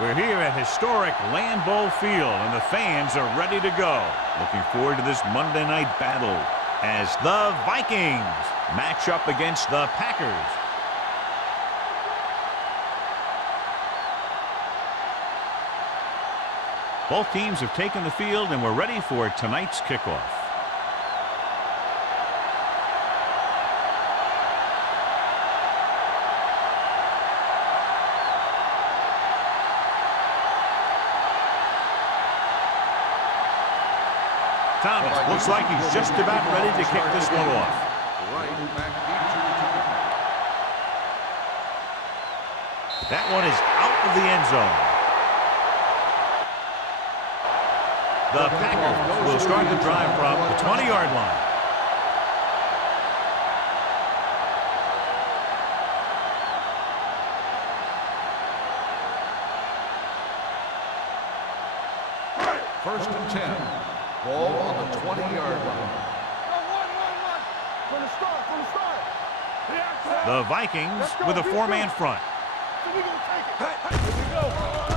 We're here at historic Land Bowl Field, and the fans are ready to go. Looking forward to this Monday night battle as the Vikings match up against the Packers. Both teams have taken the field, and we're ready for tonight's kickoff. Thomas looks like he's just about ready to kick this one off. That one is out of the end zone. The Packers will start the drive from the 20-yard line. First and 10. Ball on the 20-yard line. The Vikings with a four-man front.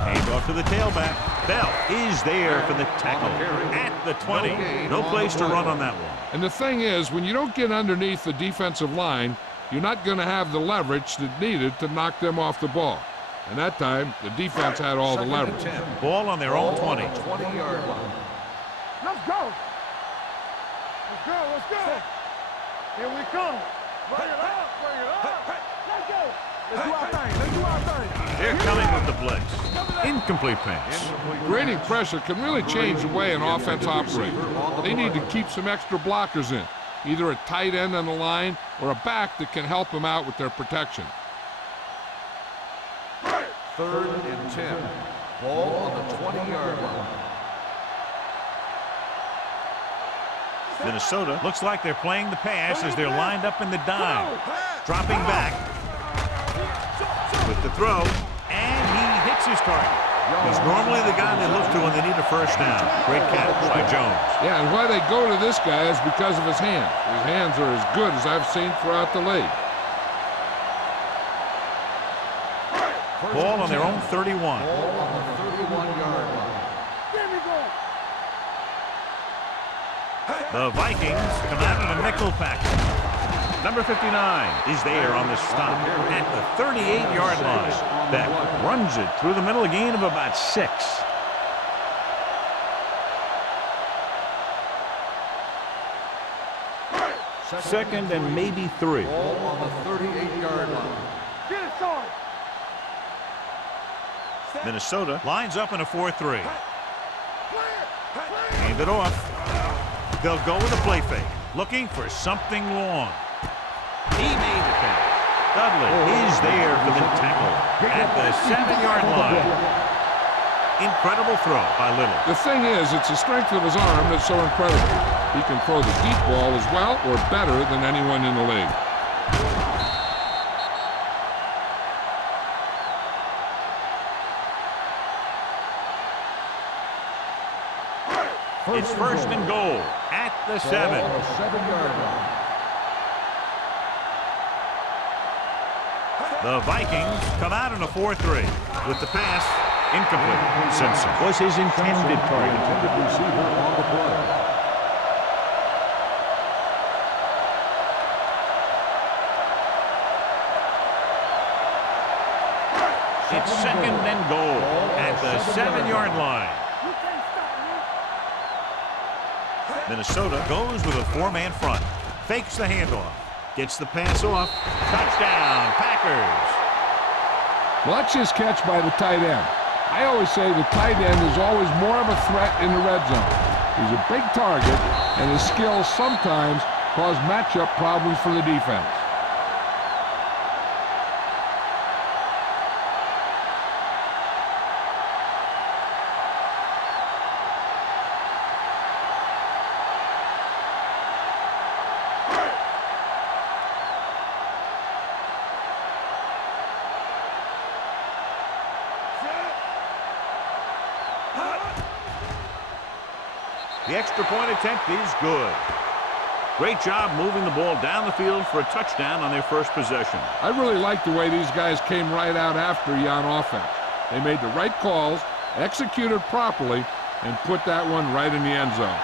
Hand off to the tailback. Bell is there for the tackle at the 20. No place to run on that one. And the thing is, when you don't get underneath the defensive line, you're not going to have the leverage that's needed to knock them off the ball. And that time, the defense had all the leverage. Ball on their own 20. 20-yard line. Let's go. Let's go. Let's go. Here we come. Bring it up. Bring it up. Let's go. Let's do our thing. Let's do our thing. They're coming with the blitz. Incomplete pass. Grading pressure can really change the way an offense operates. They need to keep some extra blockers in, either a tight end on the line or a back that can help them out with their protection. Third and 10. Ball on the 20-yard line. Minnesota looks like they're playing the pass as they're lined up in the dime. Dropping back with the throw, and he hits his target. He's normally the guy they look to when they need a first down. Great catch by Jones. Yeah, and why they go to this guy is because of his hands. His hands are as good as I've seen throughout the league. Ball on their own 31. Ball on the 31-yard line. The Vikings come out in a nickel package. Number 59 is there on the stop at the 38-yard line. Beck runs it through the middle, a gain of about 6. Second and maybe 3. Ball on the 38-yard line. Get it, son. Minnesota lines up in a 4-3. Hand it off. They'll go with a play fake, looking for something long. He made the catch. Dudley is there for the tackle at the 7-yard line. Incredible throw by Little. The thing is, it's the strength of his arm that's so incredible. He can throw the deep ball as well or better than anyone in the league. It's first and goal at the 7. 7-yard line. The Vikings come out in a 4-3 with the pass incomplete. Simpson was his intended target. Receiver on the play. It's second and goal at the 7-yard line. Minnesota goes with a 4-man front. Fakes the handoff. Gets the pass off. Touchdown, Packers. Well, that's his catch by the tight end. I always say the tight end is always more of a threat in the red zone. He's a big target, and his skills sometimes cause matchup problems for the defense. The extra point attempt is good. Great job moving the ball down the field for a touchdown on their first possession. I really like the way these guys came right out after you on offense. They made the right calls, executed properly, and put that one right in the end zone.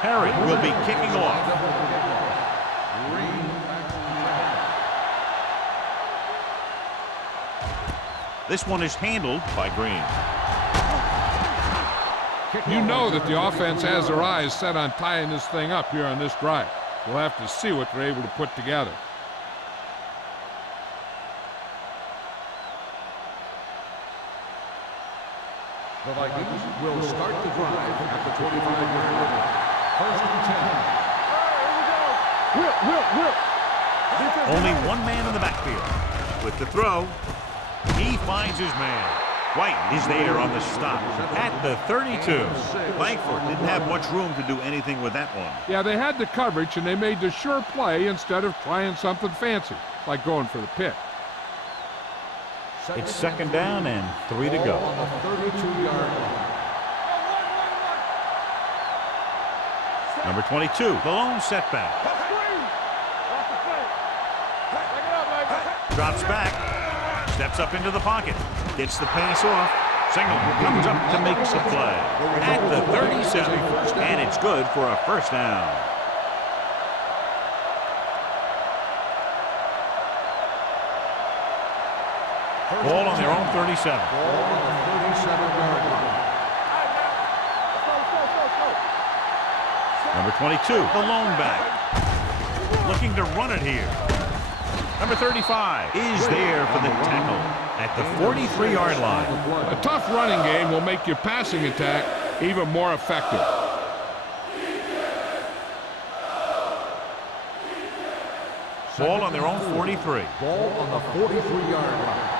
Harry will be kicking off. This one is handled by Green. You know that the offense has their eyes set on tying this thing up here on this drive. We'll have to see what they're able to put together. The Vikings will start the drive at the 25-yard line. First and 10. Whip. Only one man in the backfield. With the throw, he finds his man. White is there on the stop at the 32. Langford didn't have much room to do anything with that one. Yeah, they had the coverage, and they made the sure play instead of trying something fancy, like going for the pick. It's second down and 3 to go. On the 32-yard line. Number 22, the lone setback. Drops back, steps up into the pocket, gets the pass off. Signal comes up to make a play at the 37, and it's good for a first down. Ball on their own 37. Ball on the 37-yard line. Number 22, the lone back. Looking to run it here. Number 35 is there for the tackle at the 43-yard line. A tough running game will make your passing attack even more effective. Ball on their own 43. Ball on the 43-yard line.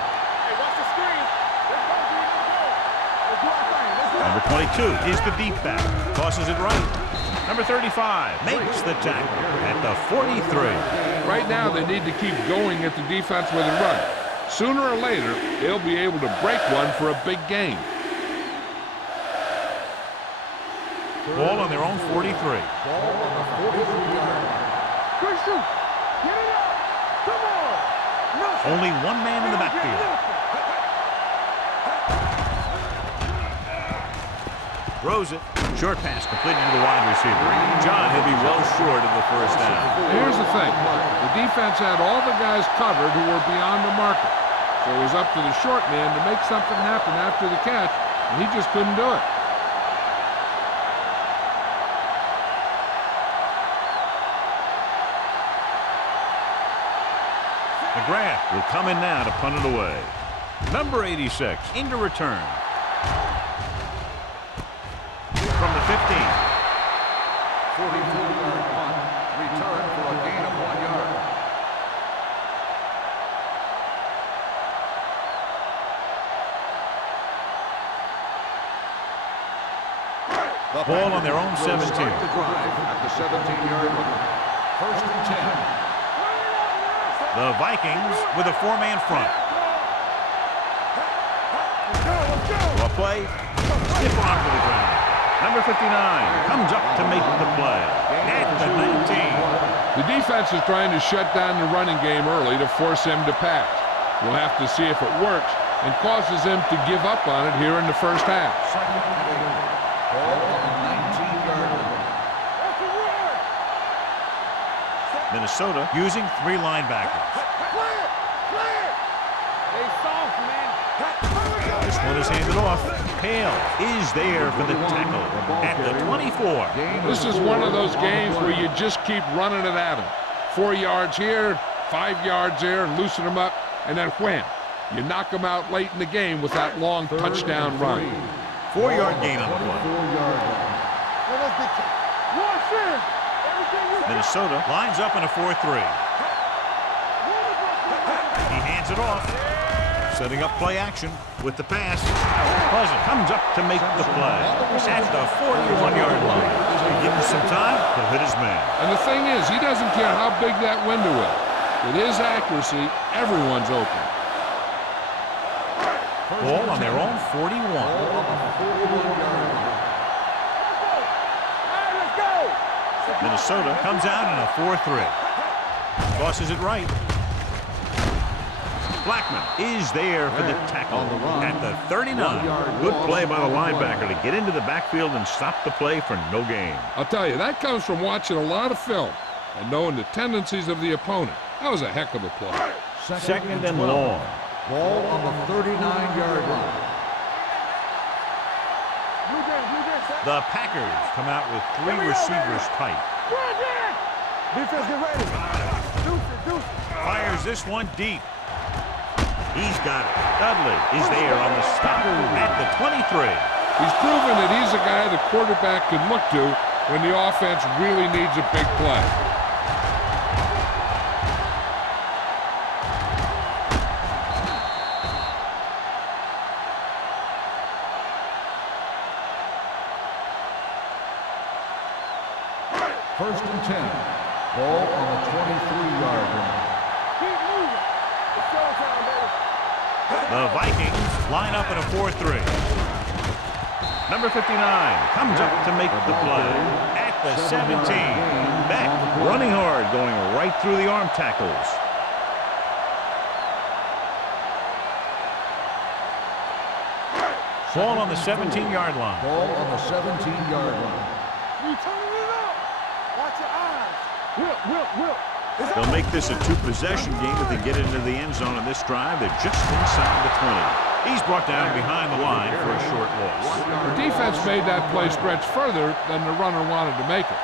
Number 22 is the deep back. Tosses it right. Number 35 makes the tackle at the 43. Right now, they need to keep going at the defense with a run. Sooner or later, they'll be able to break one for a big gain. Ball on their own 43. Ball on the 43-yard line. Good shoot. Get it up. Come on. Only one man in the backfield. Throws it. Short pass completed to the wide receiver. John, he'll be well short of the first down. Here's the thing. The defense had all the guys covered who were beyond the marker. So it was up to the short man to make something happen after the catch, and he just couldn't do it. McGrath will come in now to punt it away. Number 86 into return. From the 15. 44-yard punt. Return for a gain of 1 yard. The ball on their own 17. Start the drive at the 17-yard line. First and 10. The Vikings with a four-man front. A play. Stiff arm to the ground. Number 59 comes up to make the play at the 19. The defense is trying to shut down the running game early to force him to pass. We'll have to see if it works and causes him to give up on it here in the first half. Second and 8. Ball on the 19-yard line. Minnesota using three linebackers. This one is handed off. Hale is there for the tackle at the 24. This is one of those games where you just keep running it at him. 4 yards here, 5 yards there, and loosen them up, and then wham. You knock them out late in the game with that long touchdown run. 4-yard gain on the play. 4-yard line. Minnesota lines up in a 4-3. He hands it off. Setting up play action with the pass. Pleasant comes up to make the play at the 41-yard line. Give him some time, he'll hit his man. And the thing is, he doesn't care how big that window is. With his accuracy, everyone's open. Ball on their own 41. Minnesota comes out in a 4-3. Tosses it right. Blackman is there for the tackle at the 39. Good play by the linebacker to get into the backfield and stop the play for no gain. I'll tell you, that comes from watching a lot of film and knowing the tendencies of the opponent. That was a heck of a play. Second and long. Ball on the 39-yard line. The Packers come out with 3 receivers tight. Defense, get ready. Deuce it. Fires this one deep. He's got it. Dudley is there on the stop at the 23. He's proven that he's a guy the quarterback can look to when the offense really needs a big play. First and 10. Ball on the 23-yard line. Keep moving. It's showtime, baby. The Vikings line up in a 4-3. Number 59 comes up to make the play at the 17. Beck running hard, going right through the arm tackles. Ball on the 17-yard line. Ball on the 17-yard line. You turning it up. Watch your eyes. Whip. They'll make this a 2-possession game if they get into the end zone on this drive. They're just inside the 20. He's brought down behind the line for a short loss. The defense made that play stretch further than the runner wanted to make it.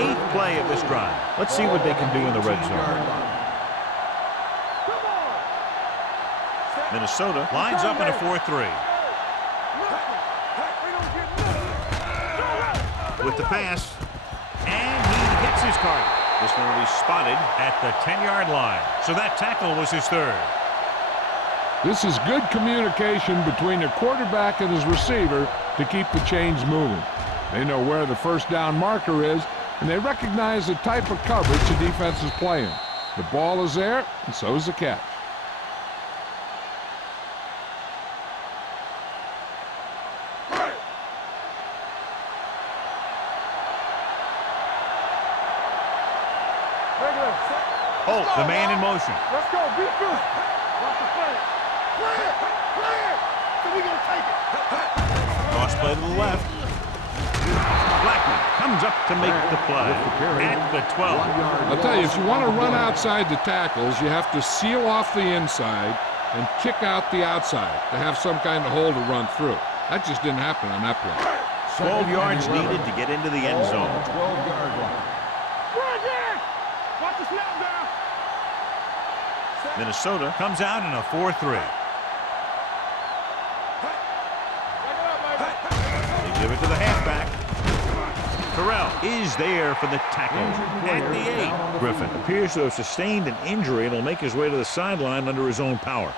Eighth play of this drive. Let's see what they can do in the red zone. Minnesota lines up in a 4-3. With the pass, and he hits his target. This one will be spotted at the 10-yard line. So that tackle was his third. This is good communication between the quarterback and his receiver to keep the chains moving. They know where the first down marker is, and they recognize the type of coverage the defense is playing. The ball is there, and so is the catch. Holt, the man in motion. Let's go. Beat Bruce. Watch the play. Play it. So we gonna take it. Cross play to the left. Blackman comes up to make the play at the 12. I'll tell you, if you want to run outside the tackles, you have to seal off the inside and kick out the outside to have some kind of hole to run through. That just didn't happen on that play. 12 yards needed to get into the end zone. 12-yard line. Watch the snap down. Minnesota comes out in a 4-3. They give it to the halfback. Terrell is there for the tackle at the 8. Griffin appears to have sustained an injury and will make his way to the sideline under his own power.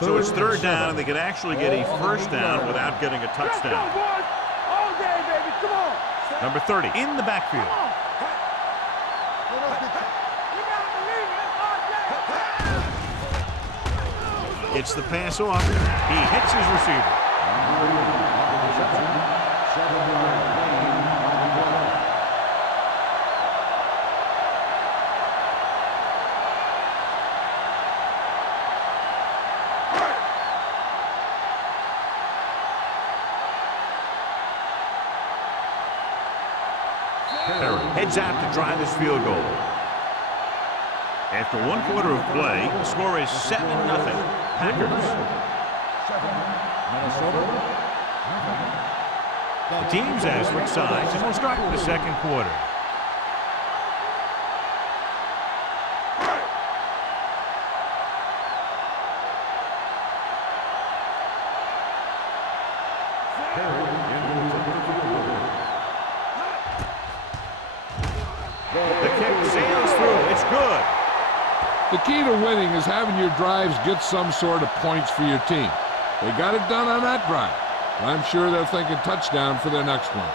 So it's third down, and they can actually get a first down without getting a touchdown. Let's go, boys. All day, baby. Come on. Number 30 in the backfield. You gotta believe it. It's the pass off. He hits his receiver. Heads out to try this field goal. After 1 quarter of play, the score is 7-0. Packers. The teams have switched sides, and we'll start the second quarter. The kick sails through. It's good. The key to winning is having your drives get some sort of points for your team. They got it done on that drive. I'm sure they're thinking touchdown for their next one.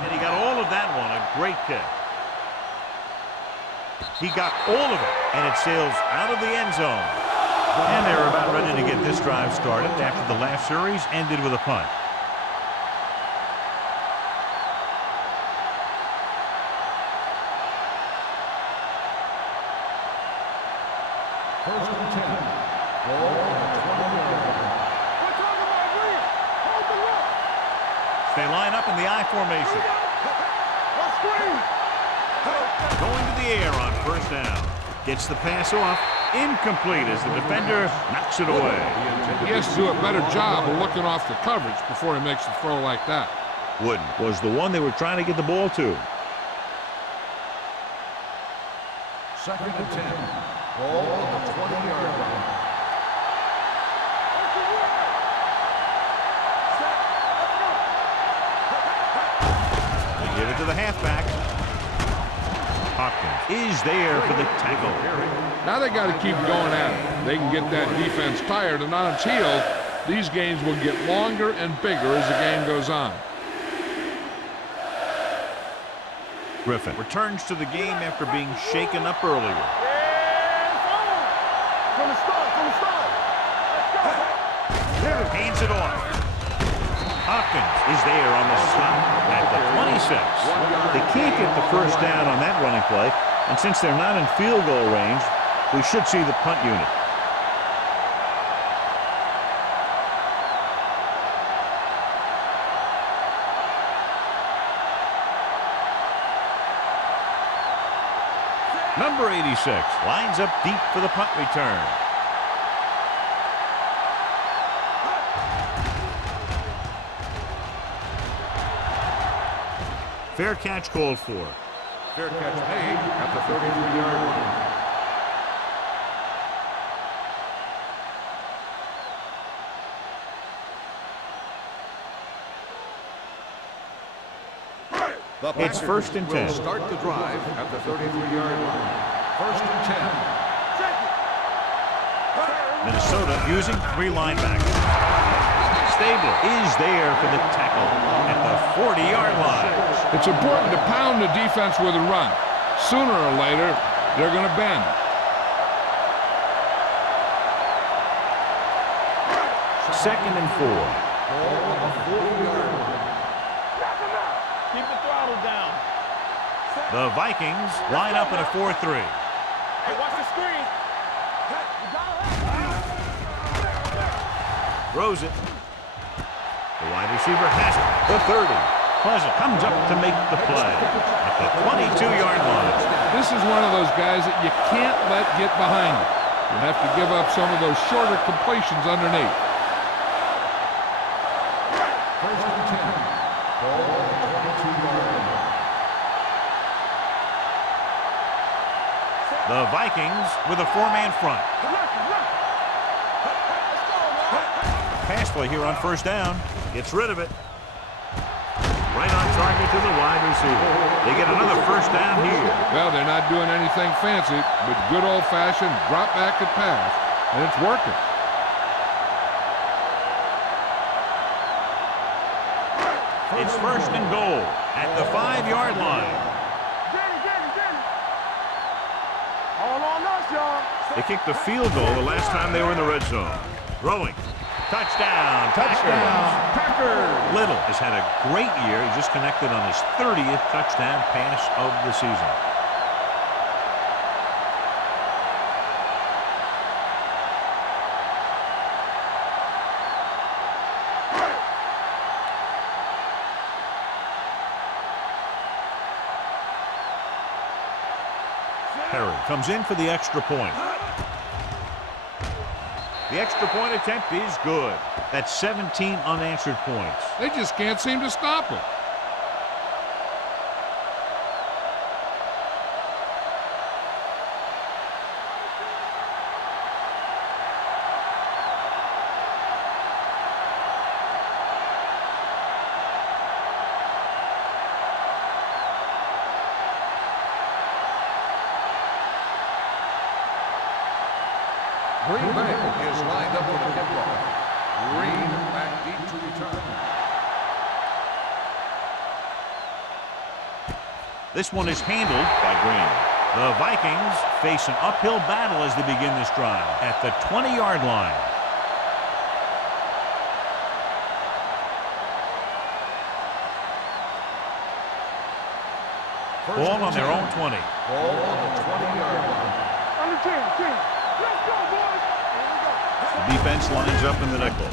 And he got all of that one. A great kick. He got all of it, and it sails out of the end zone. And they're about ready to get this drive started after the last series ended with a punt. First and 10. Ball on the 20-yard line. We're talking about Williams. Hold the rock. They line up in the I formation. Let's screen. Going to the air on first down. Gets the pass off. Incomplete as the defender knocks it away. He has to do a better job of looking off the coverage before he makes a throw like that. Wooden was the one they were trying to get the ball to. Second and 10. Ball on the 20-yard line. They give it to the halfback. Hopkins is there for the tackle. Now they got to keep going at it. They can get that defense tired and on its heels. These games will get longer and bigger as the game goes on. Griffin returns to the game after being shaken up earlier. From the start. Let's go. Hands it off. Hopkins is there on the stop at the 26. They can't get the first down on that running play, and since they're not in field goal range, we should see the punt unit. Number 86 lines up deep for the punt return. Fair catch called for. Fair catch made at the 33-yard line. It's first and 10. Will start the drive at the 33-yard line. First and 10. Minnesota using 3 linebackers. Stabler is there for the tackle at the 40-yard line. It's important to pound the defense with a run. Sooner or later, they're going to bend. Second and 4. Ball on the 40-yard line. Keep the throttle down. The Vikings line up in a 4-3. Hey, watch the screen. Throws it. The wide receiver has it. The 30. Pleasant comes up to make the play at the 22-yard line. This is one of those guys that you can't let get behind you. You have to give up some of those shorter completions underneath. First and 10. Ball on the 22-yard line. The Vikings with a 4-man front. Pass play here on first down. Gets rid of it. Right on target to the wide receiver. They get another first down here. Well, they're not doing anything fancy, but good old-fashioned drop back and pass, and it's working. It's first and goal at the 5-yard line. All on us, y'all. They kicked the field goal the last time they were in the red zone. Throwing. Touchdown. Packers. Little has had a great year. He just connected on his 30th touchdown pass of the season. Perry comes in for the extra point. The extra point attempt is good. That's 17 unanswered points. They just can't seem to stop him. Green Bay is lined up for the kickoff. Green back deep to return. This one is handled by Green. The Vikings face an uphill battle as they begin this drive at the 20-yard line. Ball on their own 20. Ball on the 20-yard line. Under 10. Let's go, boys. Here we go. The defense lines up in the nickel.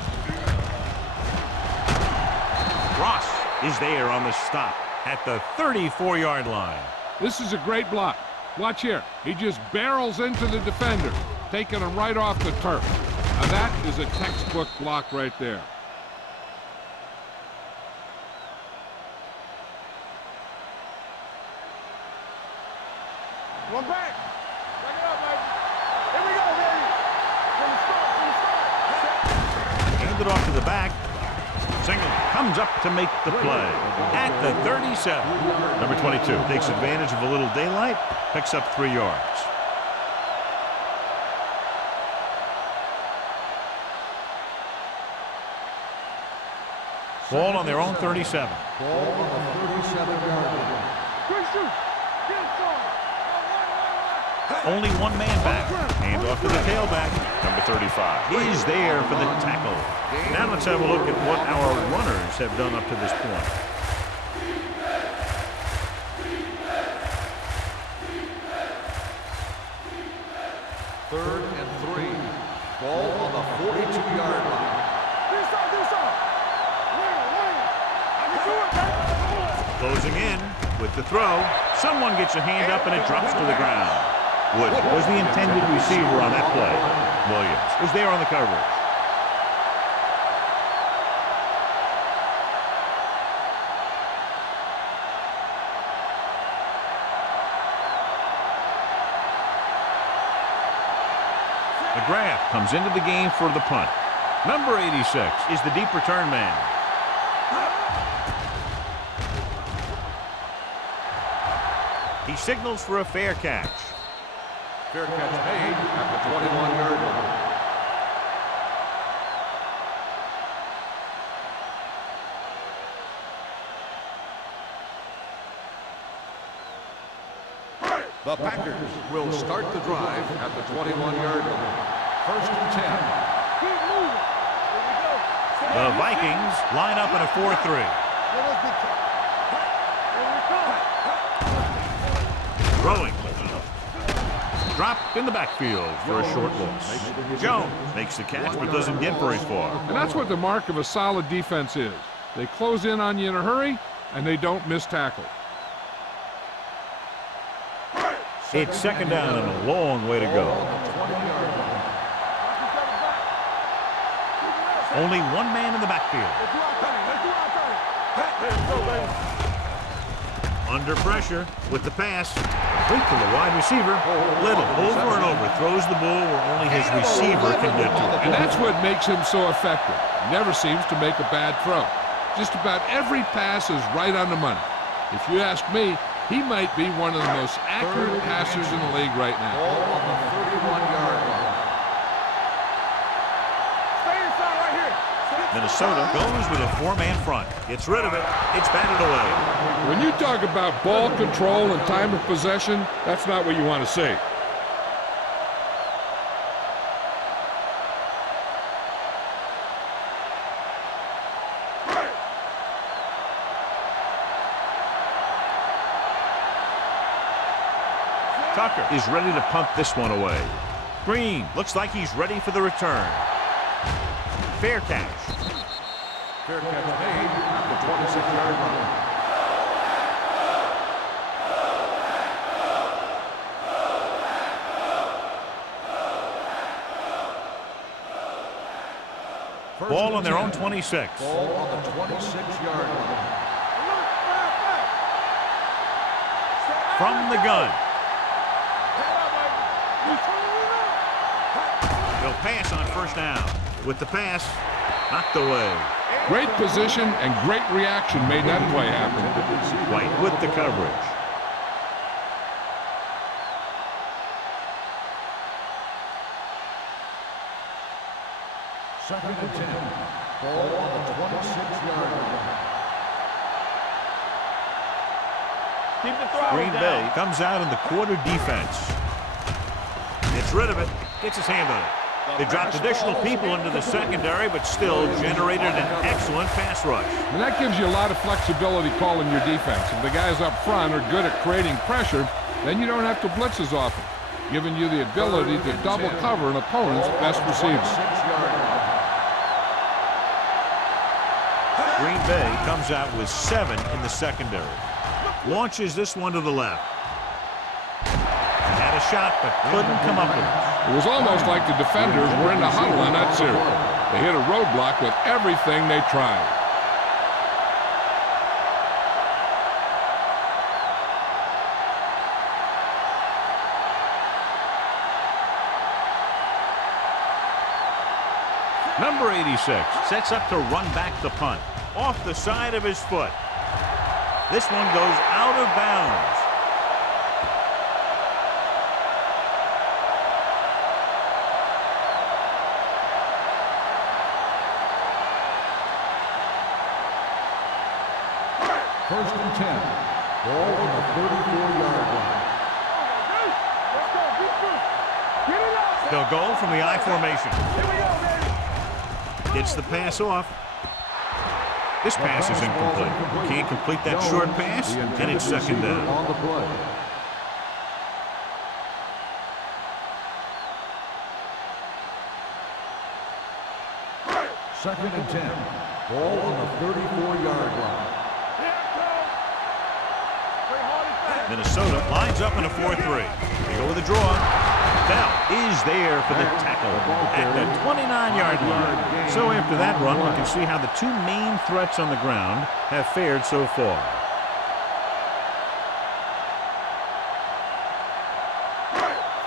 Ross is there on the stop at the 34-yard line. This is a great block. Watch here. He just barrels into the defender, taking him right off the turf. Now that is a textbook block right there. One back. Back it up, baby. Here we go, baby. From the start. Hand it off to the back. Single comes up to make the play at the 37. Number 22 takes advantage of a little daylight, picks up 3 yards. Ball on their own 37. Ball on the 37-yard line. Quick shoot. Get it started. Only one man back. Hand off to the tailback. Number 35 is there for the tackle. Now let's have a look at what our runners have done up to this point. Third and 3. Ball on the 42-yard line. Do something. Win. I can do it, baby. Closing in with the throw. Someone gets a hand up and it drops to the ground. Wood was the intended receiver on that play. Williams was there on the coverage. McGrath comes into the game for the punt. Number 86 is the deep return man. He signals for a fair catch. Fair catch made at the 21-yard line. The Packers will start the drive at the 21-yard line. First and 10. Keep moving. Here we go. The Vikings line up in a 4-3. Let us get Here we come. Throwing. Dropped in the backfield for a short loss. Jones makes the catch but doesn't get very far. And that's what the mark of a solid defense is. They close in on you in a hurry, and they don't miss tackle. It's second down and a long way to go. Only one man in the backfield. Let's do our thing. Let's go, baby. Under pressure with the pass. Complete to the wide receiver. Little over and over throws the ball where only his receiver can get to it. And that's what makes him so effective. He never seems to make a bad throw. Just about every pass is right on the money. If you ask me, he might be one of the most accurate passers in the league right now. Ball on the 31-yard line. Stay inside right here. Minnesota goes with a 4-man front. Gets rid of it. It's batted away. When you talk about ball control and time of possession, that's not what you want to see. Tucker is ready to punt this one away. Green looks like he's ready for the return. Fair catch. Fair catch made at the 26-yard line. Ball on their own 26. Ball on the 26-yard line. From the gun. They'll pass on first down. With the pass, knocked away. Great position and great reaction made that play happen. White with the coverage. Second and 10. Ball on the 26-yard line. Keep the throttle Green down. Bay comes out in the quarter defense. Gets rid of it. Gets his hand on it. They dropped additional people into the secondary, but still generated an excellent pass rush. And that gives you a lot of flexibility calling your defense. If the guys up front are good at creating pressure, then you don't have to blitz as often, giving you the ability to double cover an opponent's best receiver. Green Bay comes out with 7 in the secondary. Launches this one to the left. Had a shot, but couldn't come up with it. It was almost like the defenders were in the huddle on that series. They hit a roadblock with everything they tried. Number 86 sets up to run back the punt. Off the side of his foot. This one goes out of bounds. First and 10. Ball on the 34-yard line. Let's go. Get it up. They'll go from the I formation. Here we go, baby. Gets the pass off. This pass is incomplete. Can't complete that short pass, and it's second down. On the play. Second and 10. Ball on the 34-yard line. Minnesota lines up in a 4-3. They go with a draw. Bell is there for the tackle at the 29-yard line. So after that run, we can see how the two main threats on the ground have fared so far.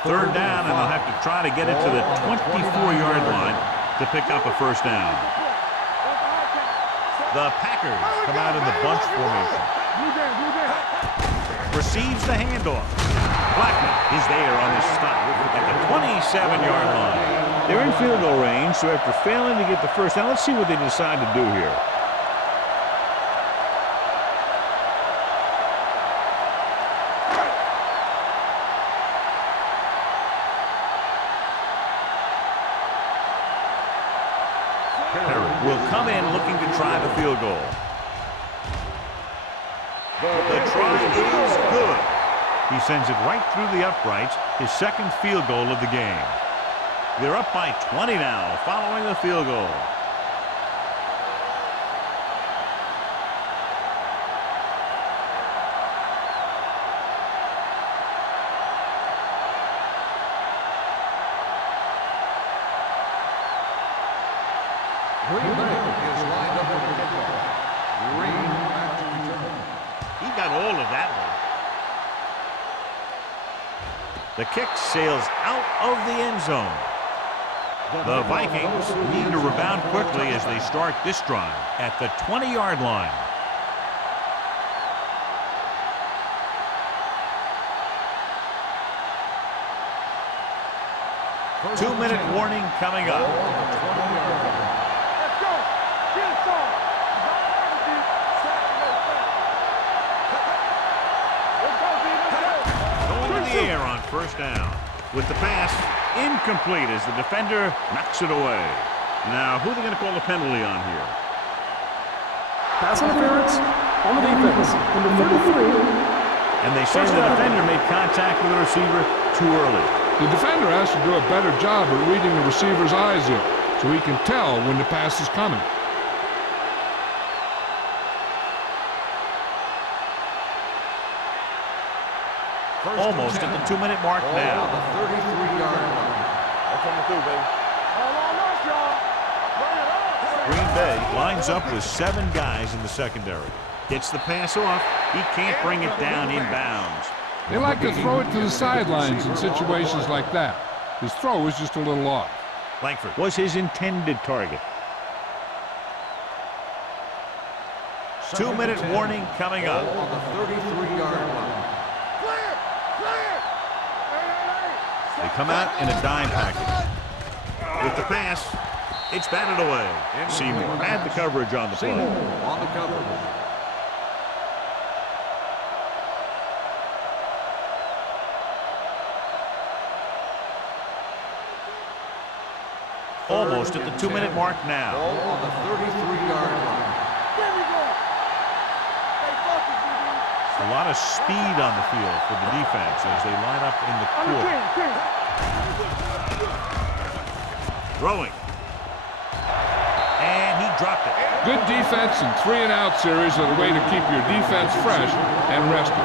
Third down, and they'll have to try to get it to the 24-yard line to pick up a first down. The Packers come out in the bunch formation. Receives the handoff. Blackman is there on his stop at the 27-yard line. They're in field goal range, so after failing to get the first down, let's see what they decide to do here. Perry will come in looking to try the field goal. The try is good. He sends it right through the uprights, his second field goal of the game. They're up by 20 now, following the field goal. Green Bay is lined up with the kickoff. Green back to return. He got all of that one. The kick sails out of the end zone. The Vikings need to rebound quickly as they start this drive at the 20-yard line. Two-minute warning coming up. Let's go. Get it started. Let's go, D. Let's go. Going to the air on first down. With the pass, incomplete as the defender knocks it away. Now, who are they going to call the penalty on here? Pass interference on the defense. Number 33. And they say the defender made contact with the receiver too early. The defender has to do a better job at reading the receiver's eyes here, so he can tell when the pass is coming. Almost at the 2-minute mark now. The 33-yard line. All on us, y'all. Bring it up. Green Bay lines up with 7 guys in the secondary. Gets the pass off. He can't bring it down inbounds. They like to throw it to the sidelines in situations like that. His throw was just a little off. Langford was his intended target. 2-minute warning coming up. On the 33-yard line. Clear. Clear. Hey. They come out in a dime package. With the pass, It's batted away. Seymour had the coverage on the play. Seymour on the coverage. Almost at the 2-minute mark now. Ball on the 33-yard line. There we go. Stay focused, BB. A lot of speed on the field for the defense as they line up in the Under court. 10. Throwing. And he dropped it. Good defense and 3-and-out series are the way to keep your defense fresh and rested.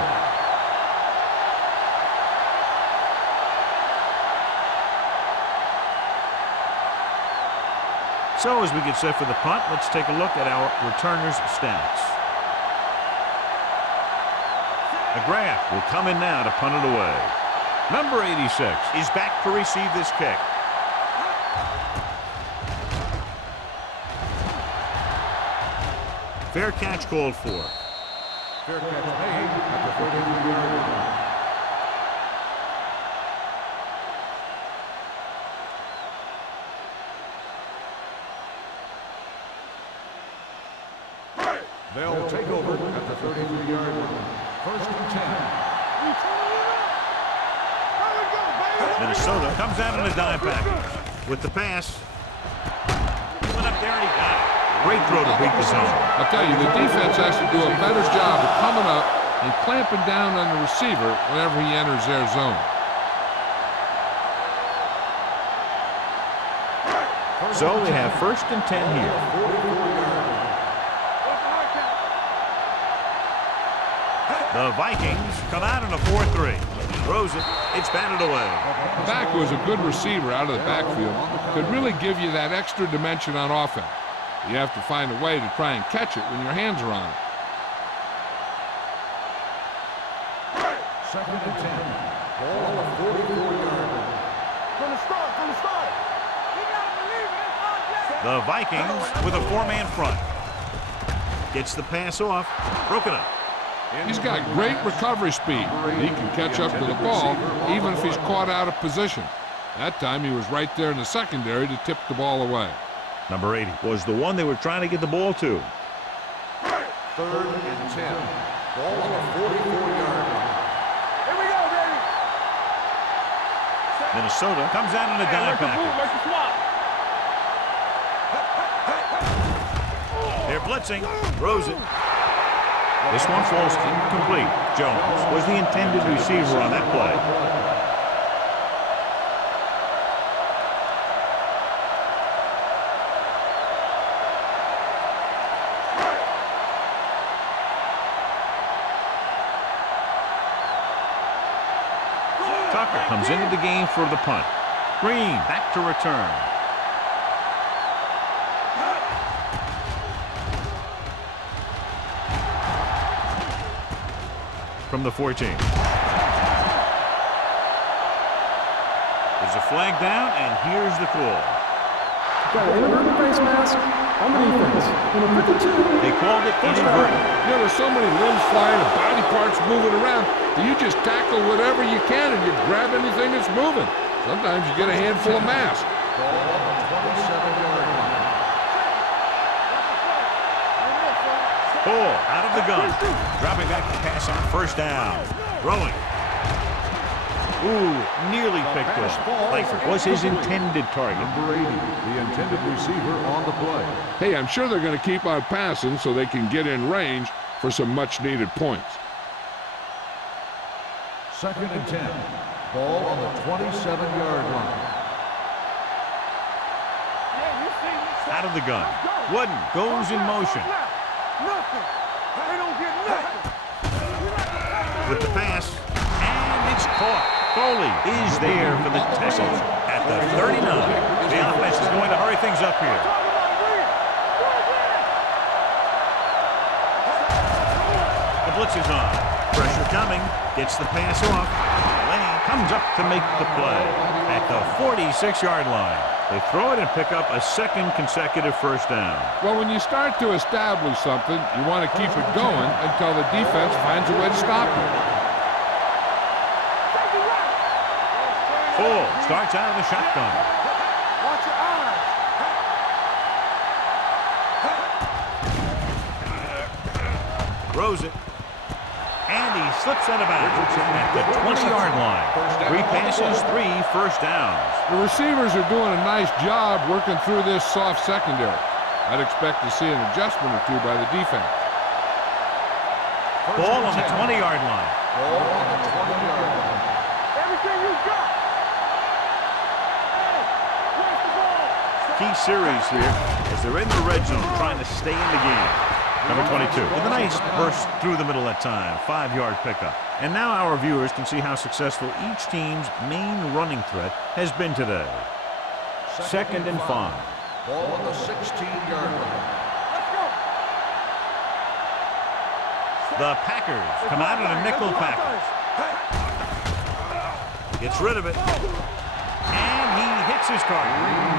So as we get set for the punt, let's take a look at our returners' stats. McGrath will come in now to punt it away. Number 86 is back to receive this kick. Fair catch called for. Fair catch made at the 33-yard line. They'll take over at the 33-yard line. First and 10. Minnesota comes out in a dime package. With the pass. He went up there and he got it. Great throw to beat the zone. I'll tell you, the defense has to do a better job of coming up and clamping down on the receiver whenever he enters their zone. So we have first and 10 here. The Vikings come out in a 4-3. Throws it. It's batted away. The back who is a good receiver out of the backfield could really give you that extra dimension on offense. You have to find a way to try and catch it when your hands are on it. Second and 10. Ball on the 44-yard line. From the start, from the start. You gotta believe it. It's on Jack. The Vikings with a 4-man front. Gets the pass off. Broken up. He's got great recovery speed. He can catch up to the ball even if he's caught out of position. That time he was right there in the secondary to tip the ball away. Number 80 was the one they were trying to get the ball to. Third and 10. Ball on the 44-yard line. Here we go, baby. Minnesota comes out in a dime package. They're blitzing. Throws it. This one falls incomplete. Jones was the intended receiver on that play. Tucker comes into the game for the punt. Green back to return. From the 14. There's a flag down, and here's the call. Got an inadvertent face mask on the defense. Number 52. They called it inadvertent. You know, there's so many limbs flying and body parts moving around that you just tackle whatever you can and you grab anything that's moving. Sometimes you get a handful of mass. Ball on the 27-yard line. Ball out of the gun. Dropping back to pass on first down. Throwing. Ooh, nearly picked off. Langford was his intended target. Number 80, the intended receiver on the play. Hey, I'm sure they're going to keep on passing so they can get in range for some much-needed points. Second and 10. Ball on the 27-yard line. Out of the gun. Wooden goes in motion. Nothing. They don't get nothing. With the pass. And it's caught. Foley is there for the Texans at the 39. The offense is going to hurry things up here. The blitz is on. Pressure coming. Gets the pass off. Lane comes up to make the play at the 46-yard line. They throw it and pick up a second consecutive first down. Well, when you start to establish something, you want to keep it going until the defense finds a way to stop it. Full starts out of the shotgun. Watch your eyes. Throws it. And he slips out of bounds at the 20-yard line. 3 passes, 3 first downs. The receivers are doing a nice job working through this soft secondary. I'd expect to see an adjustment or two by the defense. Ball on the 20-yard line. Ball on the 20-yard line. Everything you got. Hey, where's the ball? Key series here as they're in the red zone trying to stay in the game. Number 22 with a nice burst through the middle that time. 5-yard pickup. And now our viewers can see how successful each team's main running threat has been today. 2nd and 5. Ball on the 16-yard line. Let's go. The Packers come out in a nickel package. Gets rid of it. And he hits his target.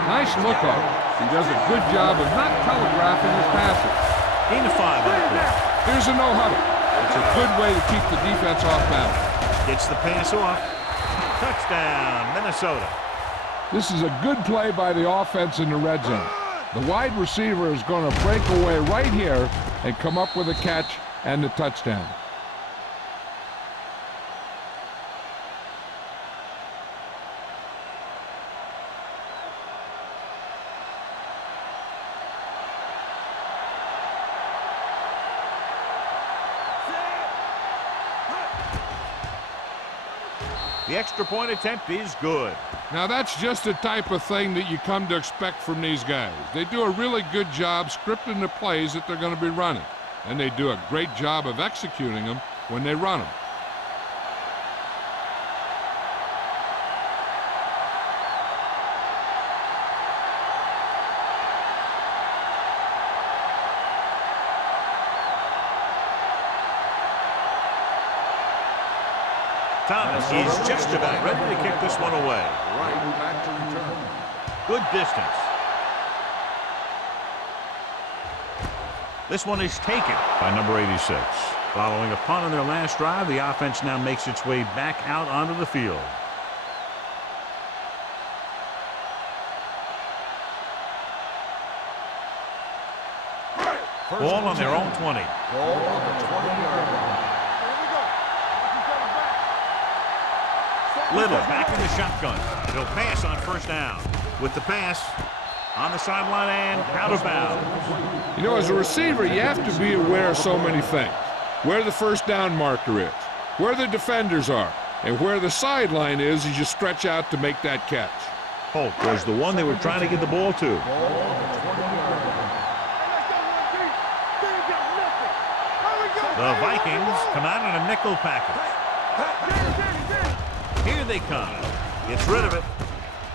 Nice look up. He does a good job of not telegraphing his passes. Gain of 5 on the play. Here's a no huddle. It's a good way to keep the defense off balance. Gets the pass off. Touchdown, Minnesota. This is a good play by the offense in the red zone. The wide receiver is going to break away right here and come up with a catch and the touchdown. The extra point attempt is good. Now that's just the type of thing that you come to expect from these guys. They do a really good job scripting the plays that they're going to be running. And they do a great job of executing them when they run them. Thomas is just about ready to kick this one away. Right back to return. Good distance. This one is taken by number 86. Following a punt on their last drive, the offense now makes its way back out onto the field. Ball on their own 20. Ball on the 20-yard line. Little back in the shotgun. He'll pass on first down. With the pass on the sideline and out of bounds. You know, as a receiver, you have to be aware of so many things. Where the first down marker is, where the defenders are, and where the sideline is as you stretch out to make that catch. Holt was the one they were trying to get the ball to. Ball on the 20-yard line. The Vikings come out in a nickel package. Here they come. Gets rid of it.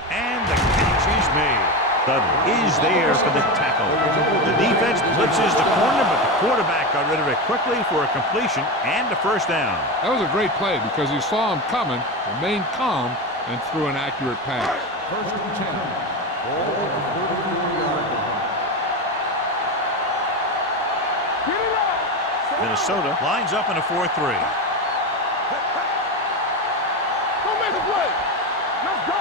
And the catch is made. Dudley is there for the tackle. The defense blitzes the corner, but the quarterback got rid of it quickly for a completion and a first down. That was a great play because he saw him coming, remained calm, and threw an accurate pass. First and 10. Ball on the 34-yard line. Minnesota lines up in a 4-3. Don't make a play. Let's go.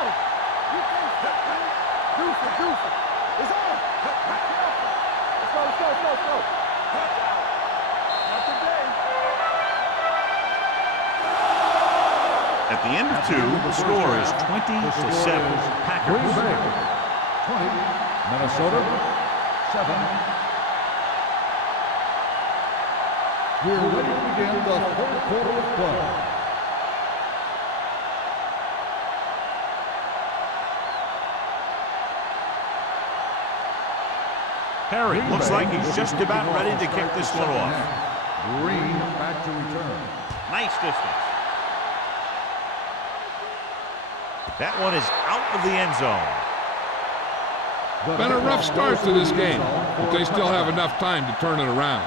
Deuce it. It's on. Let's go. Not today. At the end of 2, the score is 20-7. Packers. Green Bay 20, Minnesota 7. We're ready to begin the fourth quarter of play. Perry looks like he's just about ready to kick this one off. Green back to return. Nice distance. That one is out of the end zone. Been a rough start to this game, but they still have enough time to turn it around.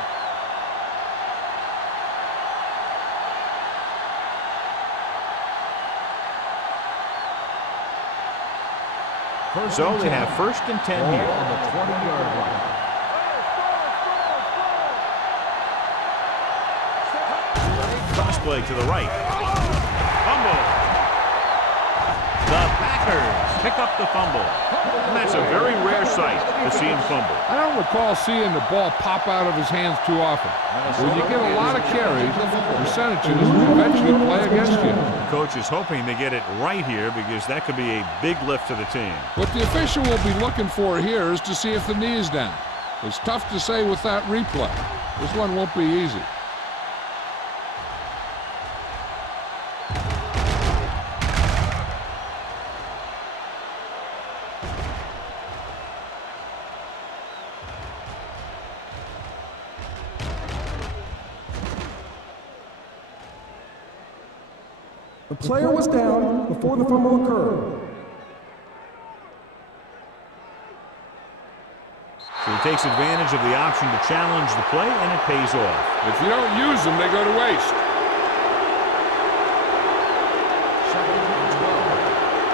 So they have first and 10 here. On the 20-yard line. Cross play to the right. Fumble. The Packers pick up the fumble. And that's a very rare sight to see him fumble. I don't recall seeing the ball pop out of his hands too often. When you get a lot of carries, percentages eventually play against you. Coach is hoping they get it right here because that could be a big lift to the team. What the official will be looking for here is to see if the knee is down. It's tough to say with that replay. This one won't be easy. The player was down before the fumble occurred. So he takes advantage of the option to challenge the play, and it pays off. If you don't use them, they go to waste. Second and 12.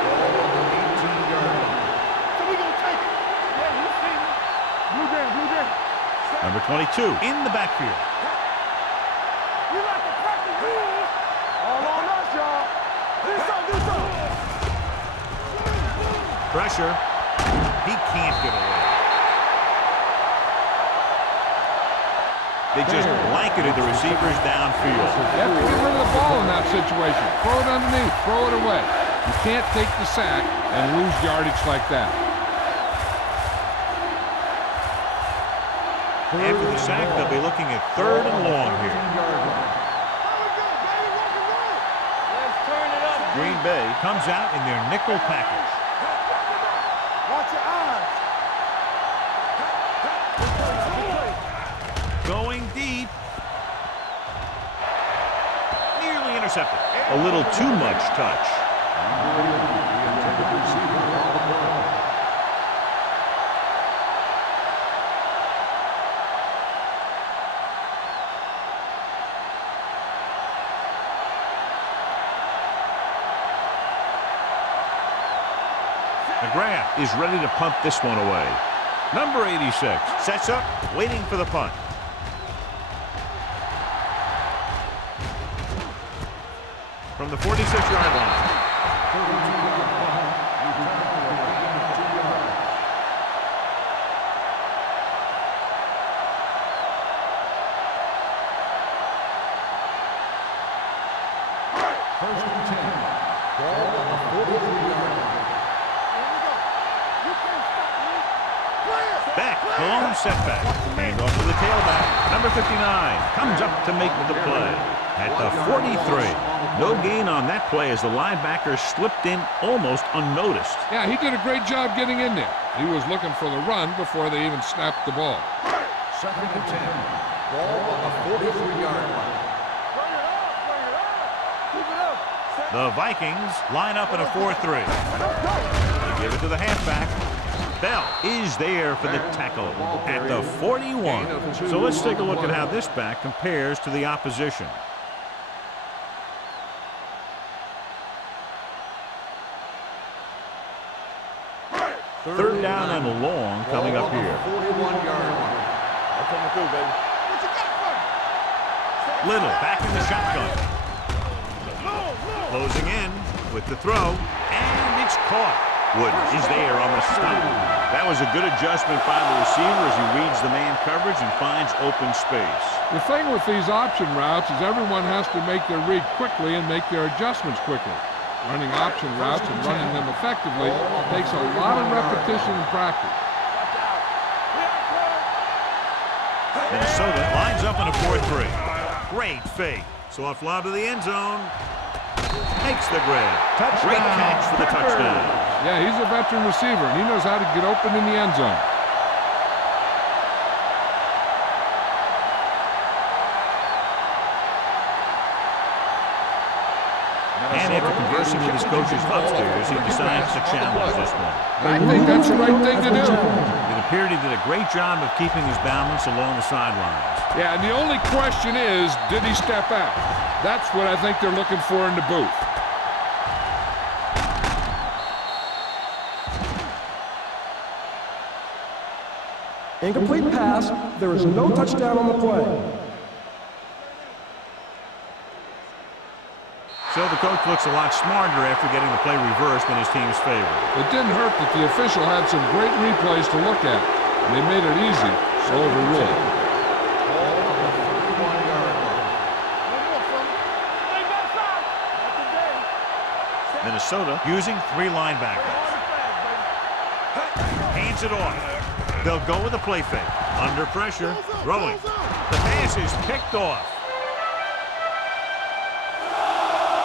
Ball on the 18-yard line. So we gonna take it. Yeah, you see me. Blue game, blue game. Number 22 in the backfield. We like to practice rules. All on us, y'all. Do something, do something. Pressure. He can't get away. They just blanketed the receivers downfield. You have to get rid of the ball in that situation. Throw it underneath. Throw it away. You can't take the sack and lose yardage like that. After the sack, they'll be looking at 3rd and long here. Let's turn it up. Green Bay comes out in their nickel package. Watch your eyes. Going deep. Nearly intercepted. A little too much touch. McGrath is ready to punt this one away. Number 86 sets up, waiting for the punt. From the 46-yard line. First and 10. Ball on the 43-yard line. Back, long setback. Hand off to the tailback. Number 59 comes up to make the play. At the 43. No gain on that play as the linebacker slipped in almost unnoticed. Yeah, he did a great job getting in there. He was looking for the run before they even snapped the ball. Second and 10. Ball on the 43-yard line. Bring it up, bring it up. Keep it up. The Vikings line up in a 4-3. They give it to the halfback. Bell is there for the tackle at the 41. So let's take a look at how this back compares to the opposition. Third down and long coming up here. 41-yard line. I'm coming through, baby. What you got for me? Little back in the shotgun. Closing in with the throw, and it's caught. Wood is there on the stop. That was a good adjustment by the receiver as he reads the man coverage and finds open space. The thing with these option routes is everyone has to make their read quickly and make their adjustments quickly. Running option routes and running them effectively takes a lot of repetition and practice. Minnesota lines up in a 4-3. Great fake. Soft lob to the end zone. Makes the grab. Great catch for the touchdown. Yeah, he's a veteran receiver, and he knows how to get open in the end zone. And after conversing with his coaches upstairs, he decides to challenge this one. I think that's the right thing to do. It appeared he did a great job of keeping his balance along the sidelines. Yeah, and the only question is, did he step out? That's what I think they're looking for in the booth. Incomplete pass. There is no touchdown on the play. So So the coach looks a lot smarter after getting the play reversed in his team's favor. It didn't hurt that the official had some great replays to look at, and they made it easy to overrule. Minnesota using 3 linebackers. Hands it off. They'll go with a play fake. Under pressure, throwing. The pass is picked off.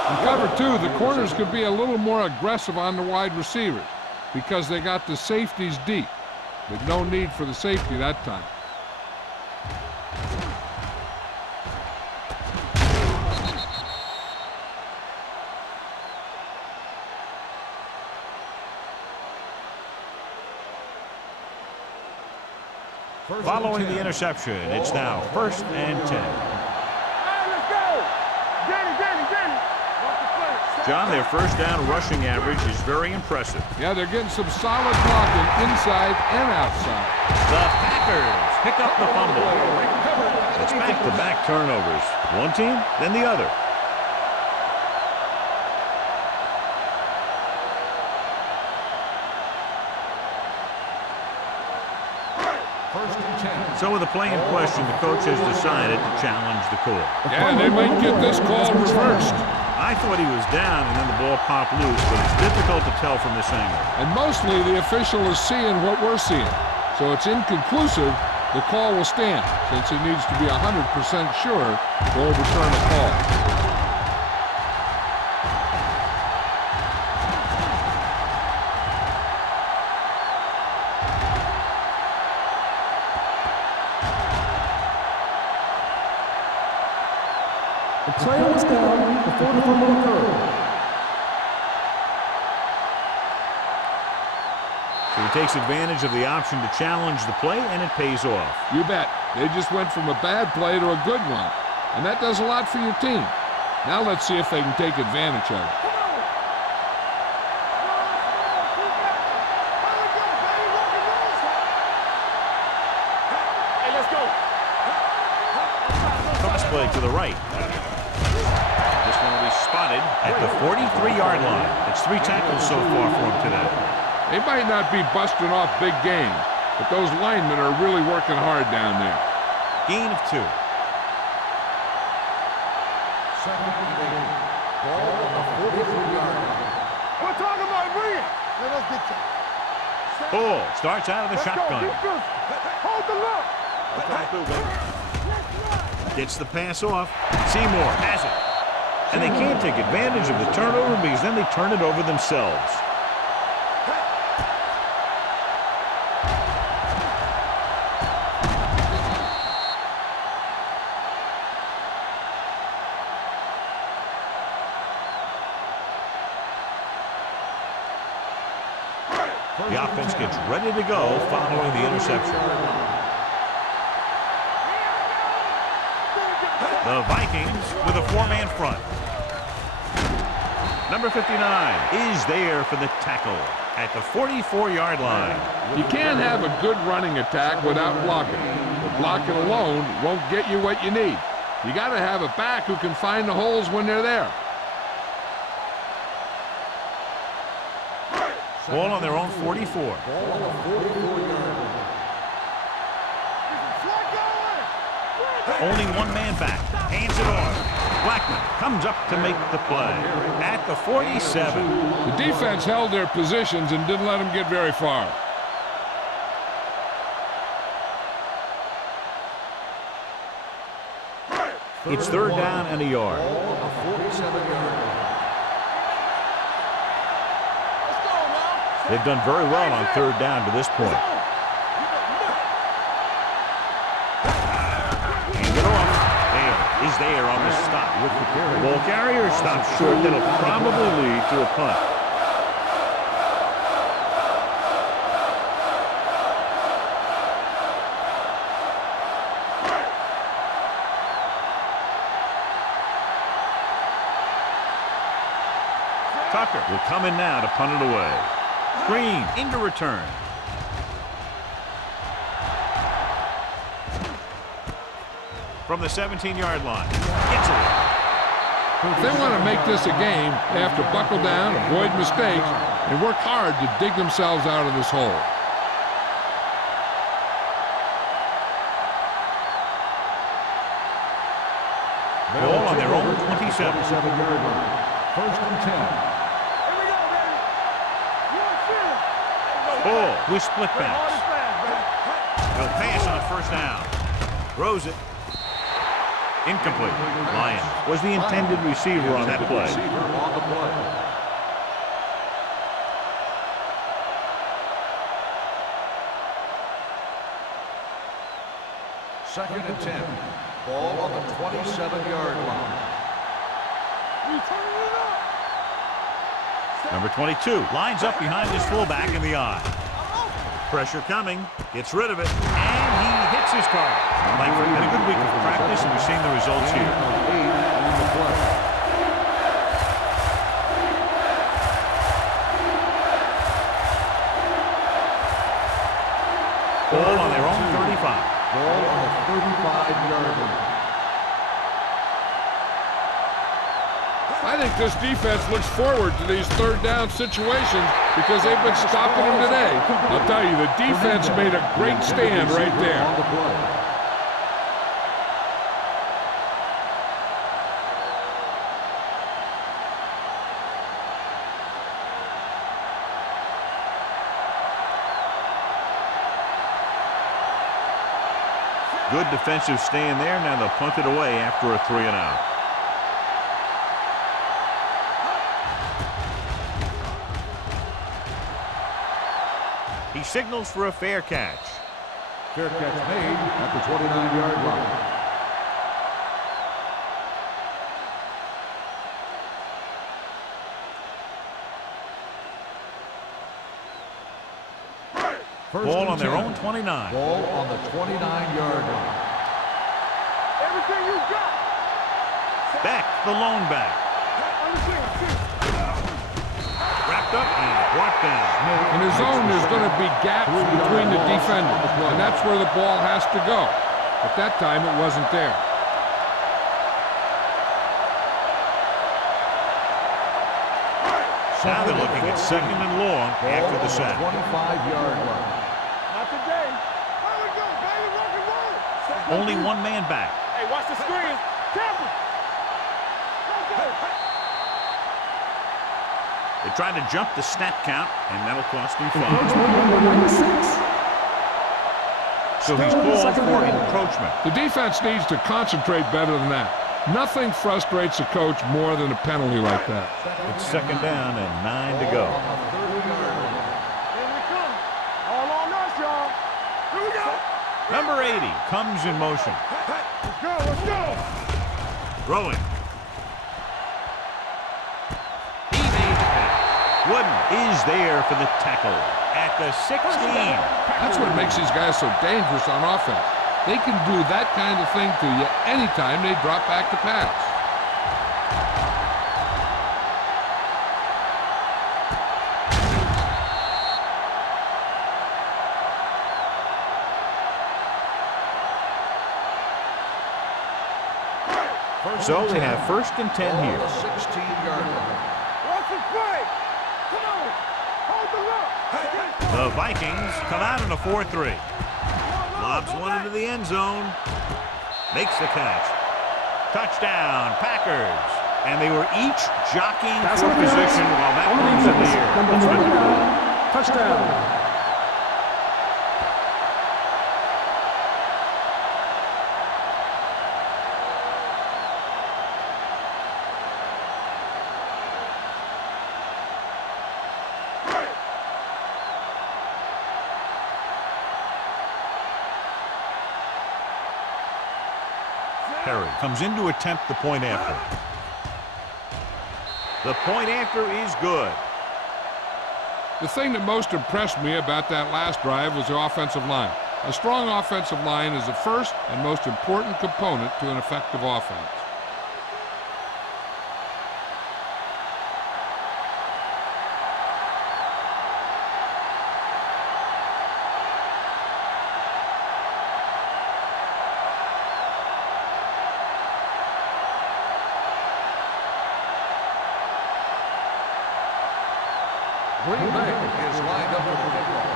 In cover 2, the corners could be a little more aggressive on the wide receivers because they got the safeties deep. With no need for the safety that time. Following the interception, it's now 1st and 10. John, their first down rushing average is very impressive. Yeah, they're getting some solid blocking inside and outside. The Packers pick up the fumble. It's back-to-back turnovers. One team, then the other. So with the play in question, the coach has decided to challenge the call. Yeah, they might get this call reversed. I thought he was down, and then the ball popped loose, but it's difficult to tell from this angle. And mostly the official is seeing what we're seeing. So it's inconclusive. The call will stand, since he needs to be 100% sure to overturn a call. The player was down before the fumble occurred. So he takes advantage of the option to challenge the play, and it pays off. You bet. They just went from a bad play to a good one. And that does a lot for your team. Now let's see if they can take advantage of it. Hey, let's go. Cross play to the right. This one will be spotted at the 43-yard line. It's 3 tackles so far for him today. They might not be busting off big games, but those linemen are really working hard down there. Gain of 2. We're talking about bring it. Let us get you. Bull starts out of the Let's shotgun. go. Defense. Hold the look. Gets the pass off. Seymour has it. And they can't take advantage of the turnover because then they turn it over themselves. The offense gets ready to go following the interception. The Vikings with a 4-man front. Number 59 is there for the tackle at the 44-yard line. You can't have a good running attack without blocking. But blocking alone won't get you what you need. You got to have a back who can find the holes when they're there. Ball on their own 44. Only one man back. Hands it off. Blackman comes up to make the play at the 47. The defense held their positions and didn't let them get very far. It's 3rd down and a yard. They've done very well on 3rd down to this point. Hand it off. Dale is there on the stop with the carry. Ball carrier stops short. That'll probably lead to a punt. Tucker will come in now to punt it away. Green into return. From the 17-yard line. Gets it. If they want to make this a game, they have to buckle down, avoid mistakes, and work hard to dig themselves out of this hole. Ball on their own 27. 27-yard line. First and 10. Here we go, baby. You want to see it? Ball with split Hard backs. and fast, baby. They'll pass on first down. Throws it. Incomplete. Lyons was the intended receiver on that play. Receiver on the play. Second and 10. Ball on the 27-yard line. We turning it up. Number 22 lines up behind his fullback in the eye. Pressure coming. Gets rid of it. And he hits his car. Langford had a good week of practice, and we've seen the results here. 8 on the play. Ball on their own 35. Ball on the 35-yard line. I think this defense looks forward to these third down situations because they've been stopping them today. I'll tell you, the defense made a great stand right there. On the play. Good defensive stand there. Now they'll punt it away after a 3-and-out. He signals for a fair catch. Fair catch made at the 29-yard line. First Ball and on their 10. own 29. Ball on the 29-yard line. Everything you got. Beck, the lone back. Understand, see. Wrapped up and brought down. In the zone, there's going to be gaps between the defenders, and that's where the ball has to go. At that time, it wasn't there. Now they're looking at second and long after the sack. 25-yard line. Not today. There we go, baby. Rock and roll. Only one man back. Hey, watch the screen. Careful. Let's go. They tried to jump the snap count, and that'll cost him 5. Number 96. So he's called for encroachment. The defense needs to concentrate better than that. Nothing frustrates a coach more than a penalty like that. It's second down and 9 to go. Here we come. All on us, y'all. Here we go. Number 80 comes in motion. Let's go. Let's go. Throwing. He made the catch. Wooden is there for the tackle at the 16. That's what makes these guys so dangerous on offense. They can do that kind of thing to you anytime they drop back to pass. So they have first and 10 Ball on here. the 16-yard line. Watch the play. Come on. Hold the look. The Vikings come out in a 4-3. Lobs one into the end zone. Makes the catch. Touchdown, Packers. And they were each jockeying Pass for interference position while that on the one's in the defense. air. Number That's good. 29. Touchdown. Perry comes in to attempt the point after. The point after is good. The thing that most impressed me about that last drive was the offensive line. A strong offensive line is the first and most important component to an effective offense. Green Bay is lined up for the kickoff.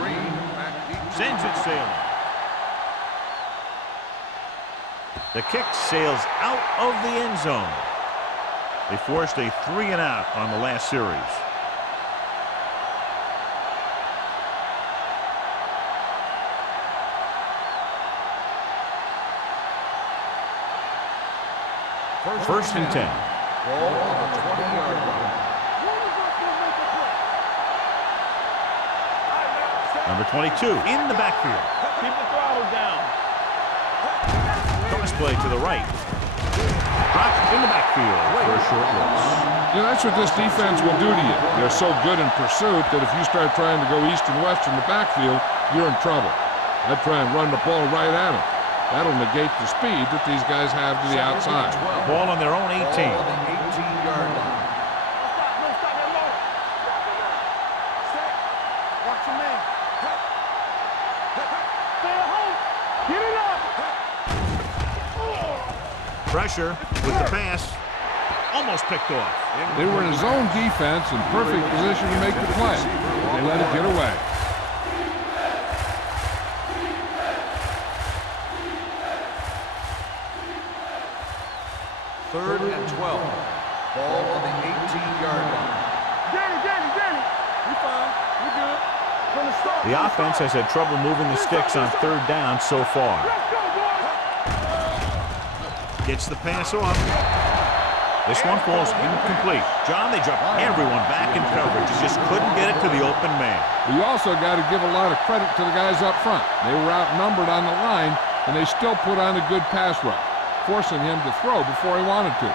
Green back deep. Sends it sailing. The kick sails out of the end zone. They forced a 3-and-out on the last series. First and 10. Ball on the 20-yard line. Number 22 in the backfield. Keep the throttle down. Toss play to the right. Dropped in the backfield for a short loss. You know, that's what this defense will do to you. They're so good in pursuit that if you start trying to go east and west in the backfield, you're in trouble. I'd try and run the ball right at them. That'll negate the speed that these guys have to the outside. Ball on their own 18. Ball on the 18-yard line. Don't stop that low. Watch your man. Stay at home. Get it up. Pressure with the pass. Almost picked off. They were in a zone defense in perfect position to make the play. They let it get away. Third and 12. Ball on the 18-yard line. Danny. We fine. We good. From the start. The offense has had trouble moving the sticks on third down so far. Let's go, boys. Gets the pass off. This one falls incomplete. John, they dropped everyone back in coverage. He just couldn't get it to the open man. But you also got to give a lot of credit to the guys up front. They were outnumbered on the line, and they still put on a good pass rush, forcing him to throw before he wanted to.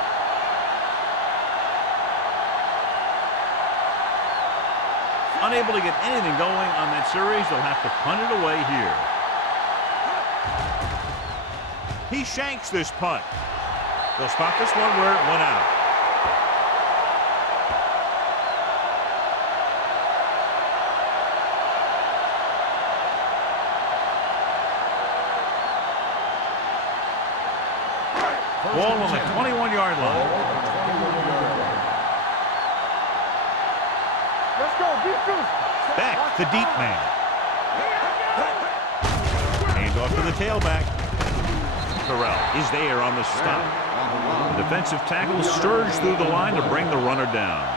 Unable to get anything going on that series, they'll have to punt it away here. He shanks this punt. They'll spot this one where it went out. Ball on the 21-yard line. Let's go. Defense. Back, the deep man. Hand off to the tailback. Terrell is there on the stop. The defensive tackle surged through the line to bring the runner down.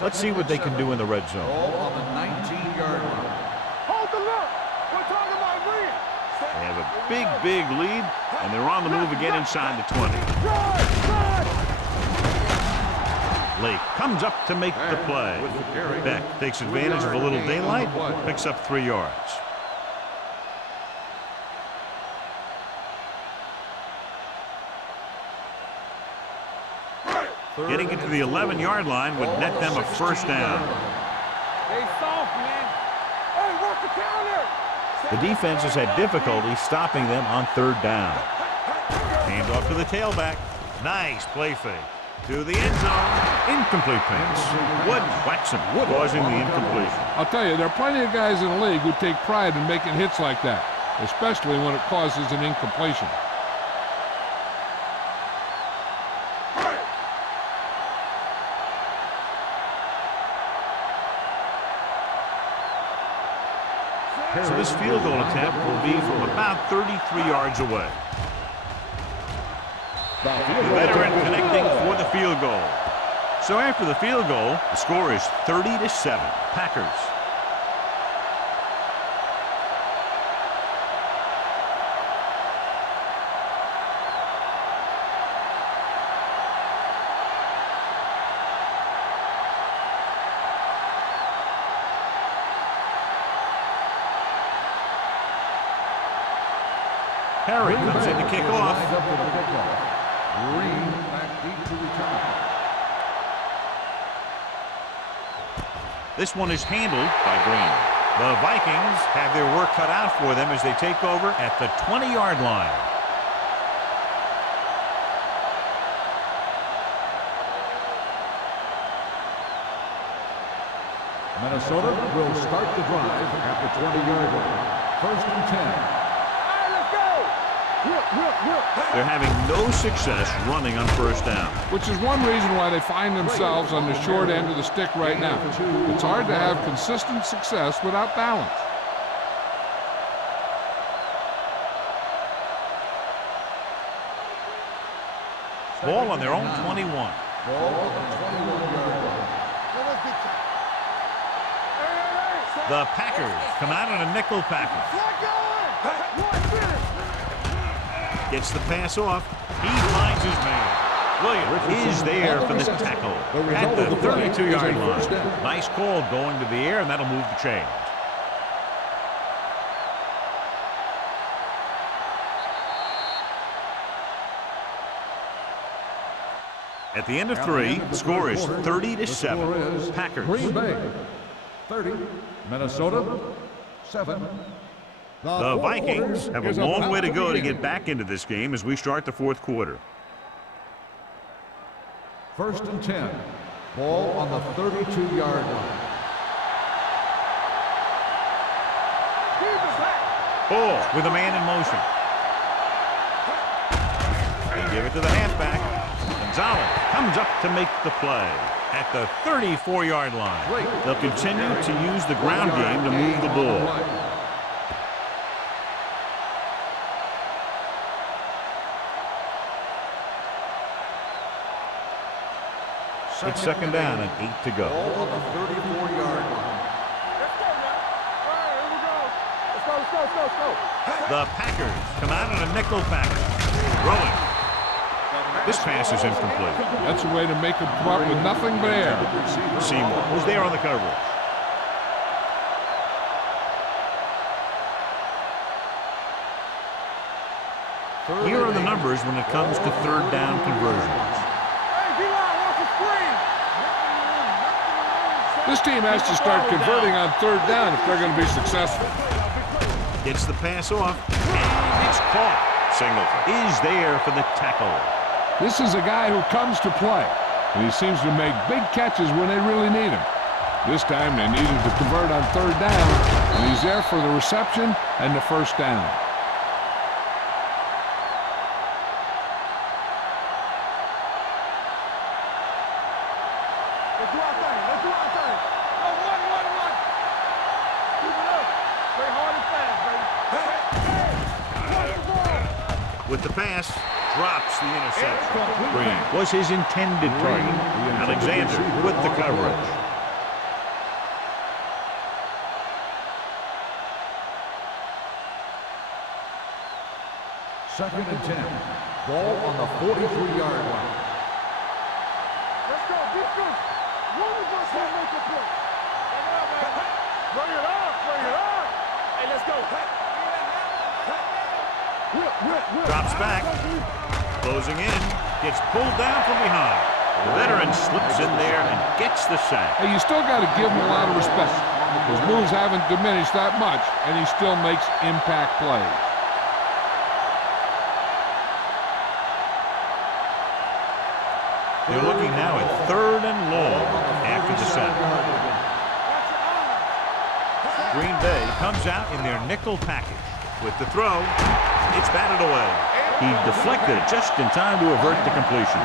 Let's see what they can do in the red zone. Ball on the 19-yard line. Hold the look. We're talking about green. They have a big lead, and they're on the move again inside the 20. Lake comes up to make the play. Beck takes advantage of a little daylight, picks up 3 yards. Getting it to the 11-yard line would net them a first down. Stay soft, man. Hey, work the counter. The defense has had difficulty stopping them on third down. Hand off to the tailback. Nice play fake. To the end zone. Incomplete pass. Wood whacks him, causing the incompletion. I'll tell you, there are plenty of guys in the league who take pride in making hits like that, especially when it causes an incompletion. So this field goal attempt will be from about 33 yards away. The veteran connecting for the field goal. So after the field goal, the score is 30-7. Packers. Harry comes in to kick off. Green back deep to return. This one is handled by Green. The Vikings have their work cut out for them as they take over at the 20-yard line. Minnesota will start the drive at the 20-yard line. First and 10. All right, let's go. They're having no success running on first down. Which is one reason why they find themselves on the short end of the stick right now. It's hard to have consistent success without balance. Ball on their own 21. Ball on the 21-yard line. The Packers come out on a nickel package. Gets the pass off. He finds his man. Williams is there for the tackle at the 32-yard line. Nice call going to the air, and that'll move the chains. At the end of 3, the score is 30-7. Packers. Green Bay 30, Minnesota 7. The Vikings have a long way to go to get back into this game as we start the fourth quarter. 1st and 10. Ball on the 32-yard line. Ball with a man in motion. They give it to the halfback. Gonzalez comes up to make the play at the 34-yard line. They'll continue to use the ground game to move the ball. It's second down and 8 to go. Ball on the 34-yard line. The Packers come out in a nickel package. Rolling. This pass is incomplete. That's a way to make them come up with nothing but air. Seymour was there on the coverage. Here are the numbers when it comes to third down conversions. This team has to start converting on third down if they're going to be successful. Gets the pass off, and it's caught. Singleton is there for the tackle. This is a guy who comes to play, and he seems to make big catches when they really need him. This time they needed to convert on third down, and he's there for the reception and the first down. With the pass, drops the interception. Green was his intended target. Alexander with the coverage. Second and 10. Ball on the 43-yard line. Let's go, defense. One of us will make a play. Bring it up, bring it up. Hey, let's go. Drops back. Closing in. Gets pulled down from behind. The veteran slips in there and gets the sack. Hey, you still got to give him a lot of respect. His moves haven't diminished that much, and he still makes impact plays. They're looking now at third and long after the sack. Green Bay comes out in their nickel package. With the throw, it's batted away. He deflected it just in time to avert the completion.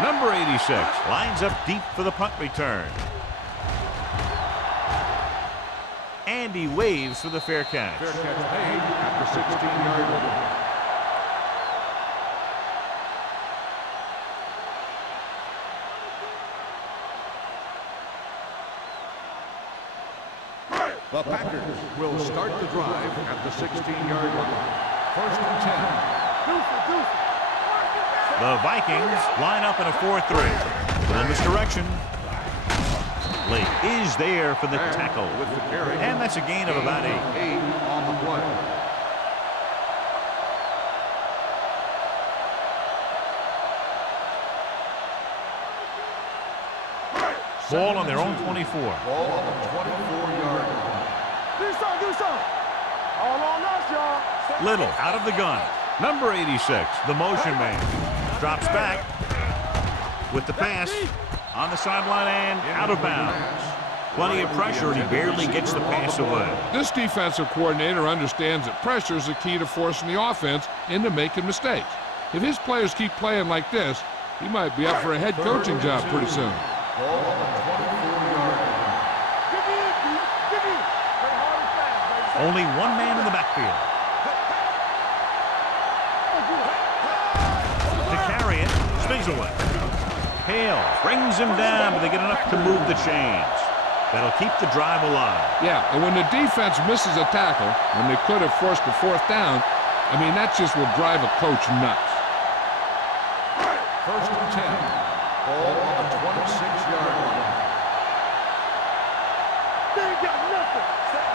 Number 86 lines up deep for the punt return. And he waves for the fair catch. Fair catch made at the 16-yard line. The Packers will start the drive at the 16-yard line. 1st and 10. The Vikings line up in a 4-3. In this direction. Lee is there for the tackle. With the carry. And that's a gain of about 8. 8 on the play. Ball on their own 24. Ball on the 24-yard line. Do something, do something. All on us, y'all. Little out of the gun. Number 86, the motion man. Drops back with the pass on the sideline and out of bounds. Plenty of pressure, and he barely gets the pass away. This defensive coordinator understands that pressure is the key to forcing the offense into making mistakes. If his players keep playing like this, he might be up for a head coaching job pretty soon. Only one man in the backfield. To carry it, Spizaway. Hale brings him down, but they get enough to move the chains. That'll keep the drive alive. Yeah, and when the defense misses a tackle, when they could have forced a fourth down, I mean, that just will drive a coach nuts. First and 10. Ball on the 26-yard line. They ain't got nothing.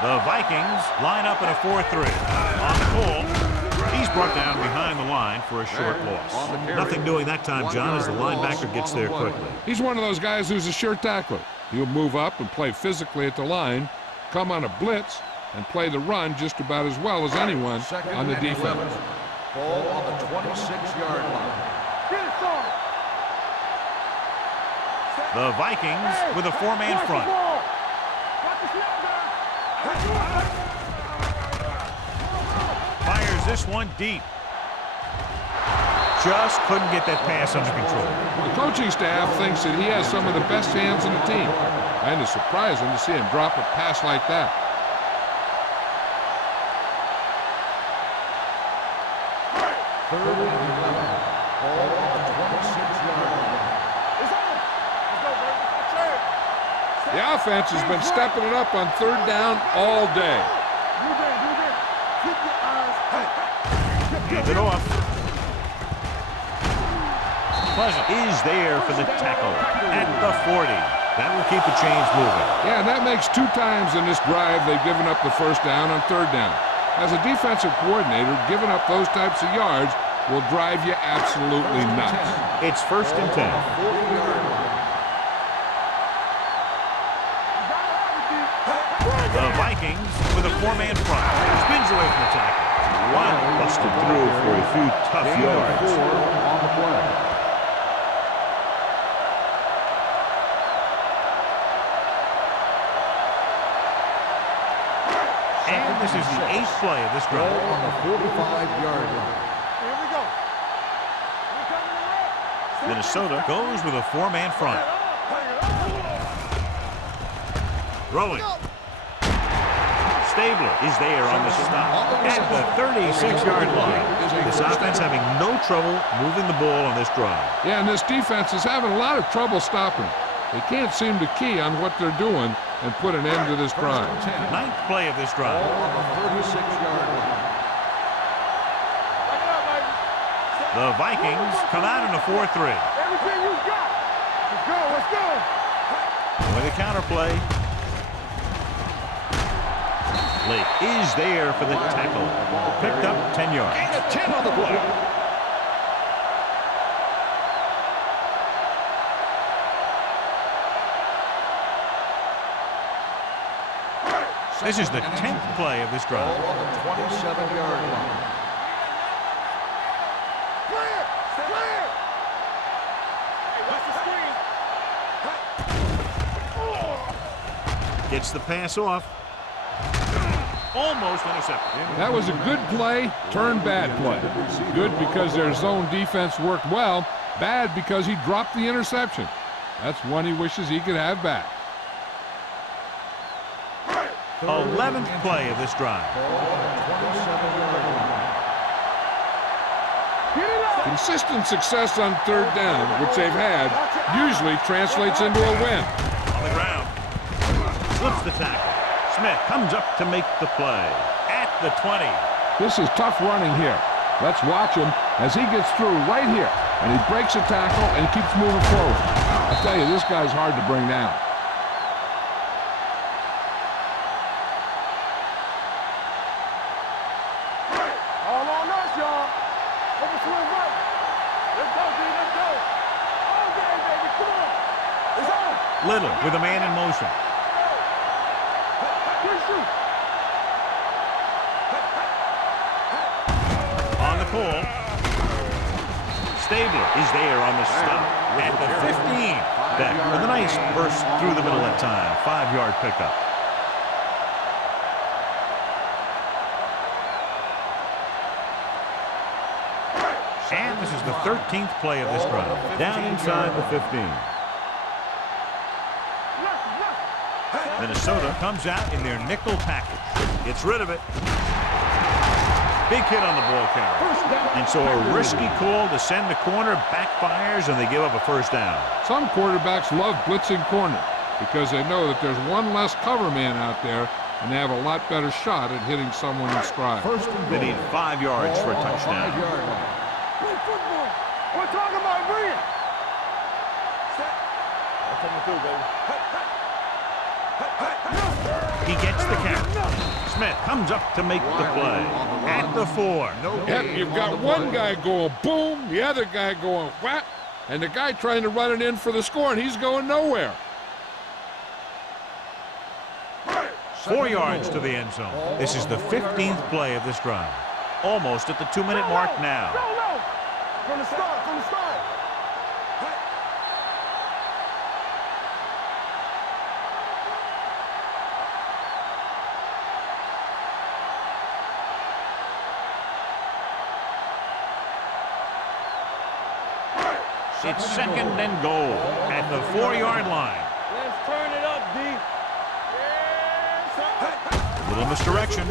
The Vikings line up in a 4-3. On the pull, he's brought down behind the line for a short loss. Nothing doing that time, John, as the linebacker gets there quickly. He's one of those guys who's a sure tackler. He'll move up and play physically at the line, come on a blitz, and play the run just about as well as anyone on the defense. Ball on the 26-yard line. Get it, son. The Vikings with a four-man front. Watch the snap, guys. Fires this one deep. Just couldn't get that pass under control. The coaching staff thinks that he has some of the best hands in the team. And it's surprising to see him drop a pass like that. Third and 11. Ball on the 26-yard line. It's on. Let's go, baby. Let's go. The offense has been stepping it up on third down all day. You there, you there. Keep your eyes up. Hands it off. Pleasant is there for the tackle at the 40. That will keep the chains moving. Yeah, and that makes 2 times in this drive they've given up the first down on third down. As a defensive coordinator, giving up those types of yards will drive you absolutely nuts. It's first and 10. The Vikings with a four-man front. Spins away from the tackle. One busted through for a few tough yards. On the play. And this is the 8th play of this drive. On the 45-yard line. Here we go. We're coming around. Minnesota goes with a four-man front. Throwing. Stabler is there on the stop at the 36-yard line. This offense having no trouble moving the ball on this drive. Yeah, and this defense is having a lot of trouble stopping. They can't seem to key on what they're doing and put an end to this drive. 9th play of this drive. Ball on the 36-yard line. Back it up, baby. The Vikings come out in a 4-3. Everything you got. Let's go, let's go. With a counterplay. Lake is there for the tackle. Picked up 10 yards. Gain of 10 on the play. This is the 10th play of this drive. Ball on the 27-yard line. Clear, clear. Hey, watch the screen. Gets the pass off. Almost intercepted. That was a good play, turned bad play. Good because their zone defense worked well. Bad because he dropped the interception. That's one he wishes he could have back. 11th play of this drive. Consistent success on third down, which they've had, usually translates into a win. On the ground. Slips the tackle. Smith comes up to make the play at the 20. This is tough running here. Let's watch him as he gets through right here. And he breaks a tackle and keeps moving forward. I tell you, this guy's hard to bring down. All on us, y'all. Over to his right. Let's go, D. Let's go. All day, baby. Come on. It's on. Little with a man in motion. Good shoot. call. Stabler is there on the stop at the 15. Beck with a nice burst through the middle that time. 5-yard pickup. And this is the 13th play of this drive. Down inside the 15. Minnesota comes out in their nickel package. Gets rid of it. Big hit on the ball carrier. And so a risky call to send the corner backfires, and they give up a first down. Some quarterbacks love blitzing corner because they know that there's one less cover man out there, and they have a lot better shot at hitting someone in stride. They need 5 yards for a touchdown. Play football. We're talking about brilliant. I'm coming through, baby. He gets the carry. Smith comes up to make the play at the 4. Yep, you've got one guy going boom, the other guy going whap, and the guy trying to run it in for the score, and he's going nowhere. 4 yards to the end zone. This is the 15th play of this drive. Almost at the 2-minute mark now. Go, no. From the start, from the start. It's 2nd and goal at the 4-yard line. Let's turn it up, D. A little misdirection.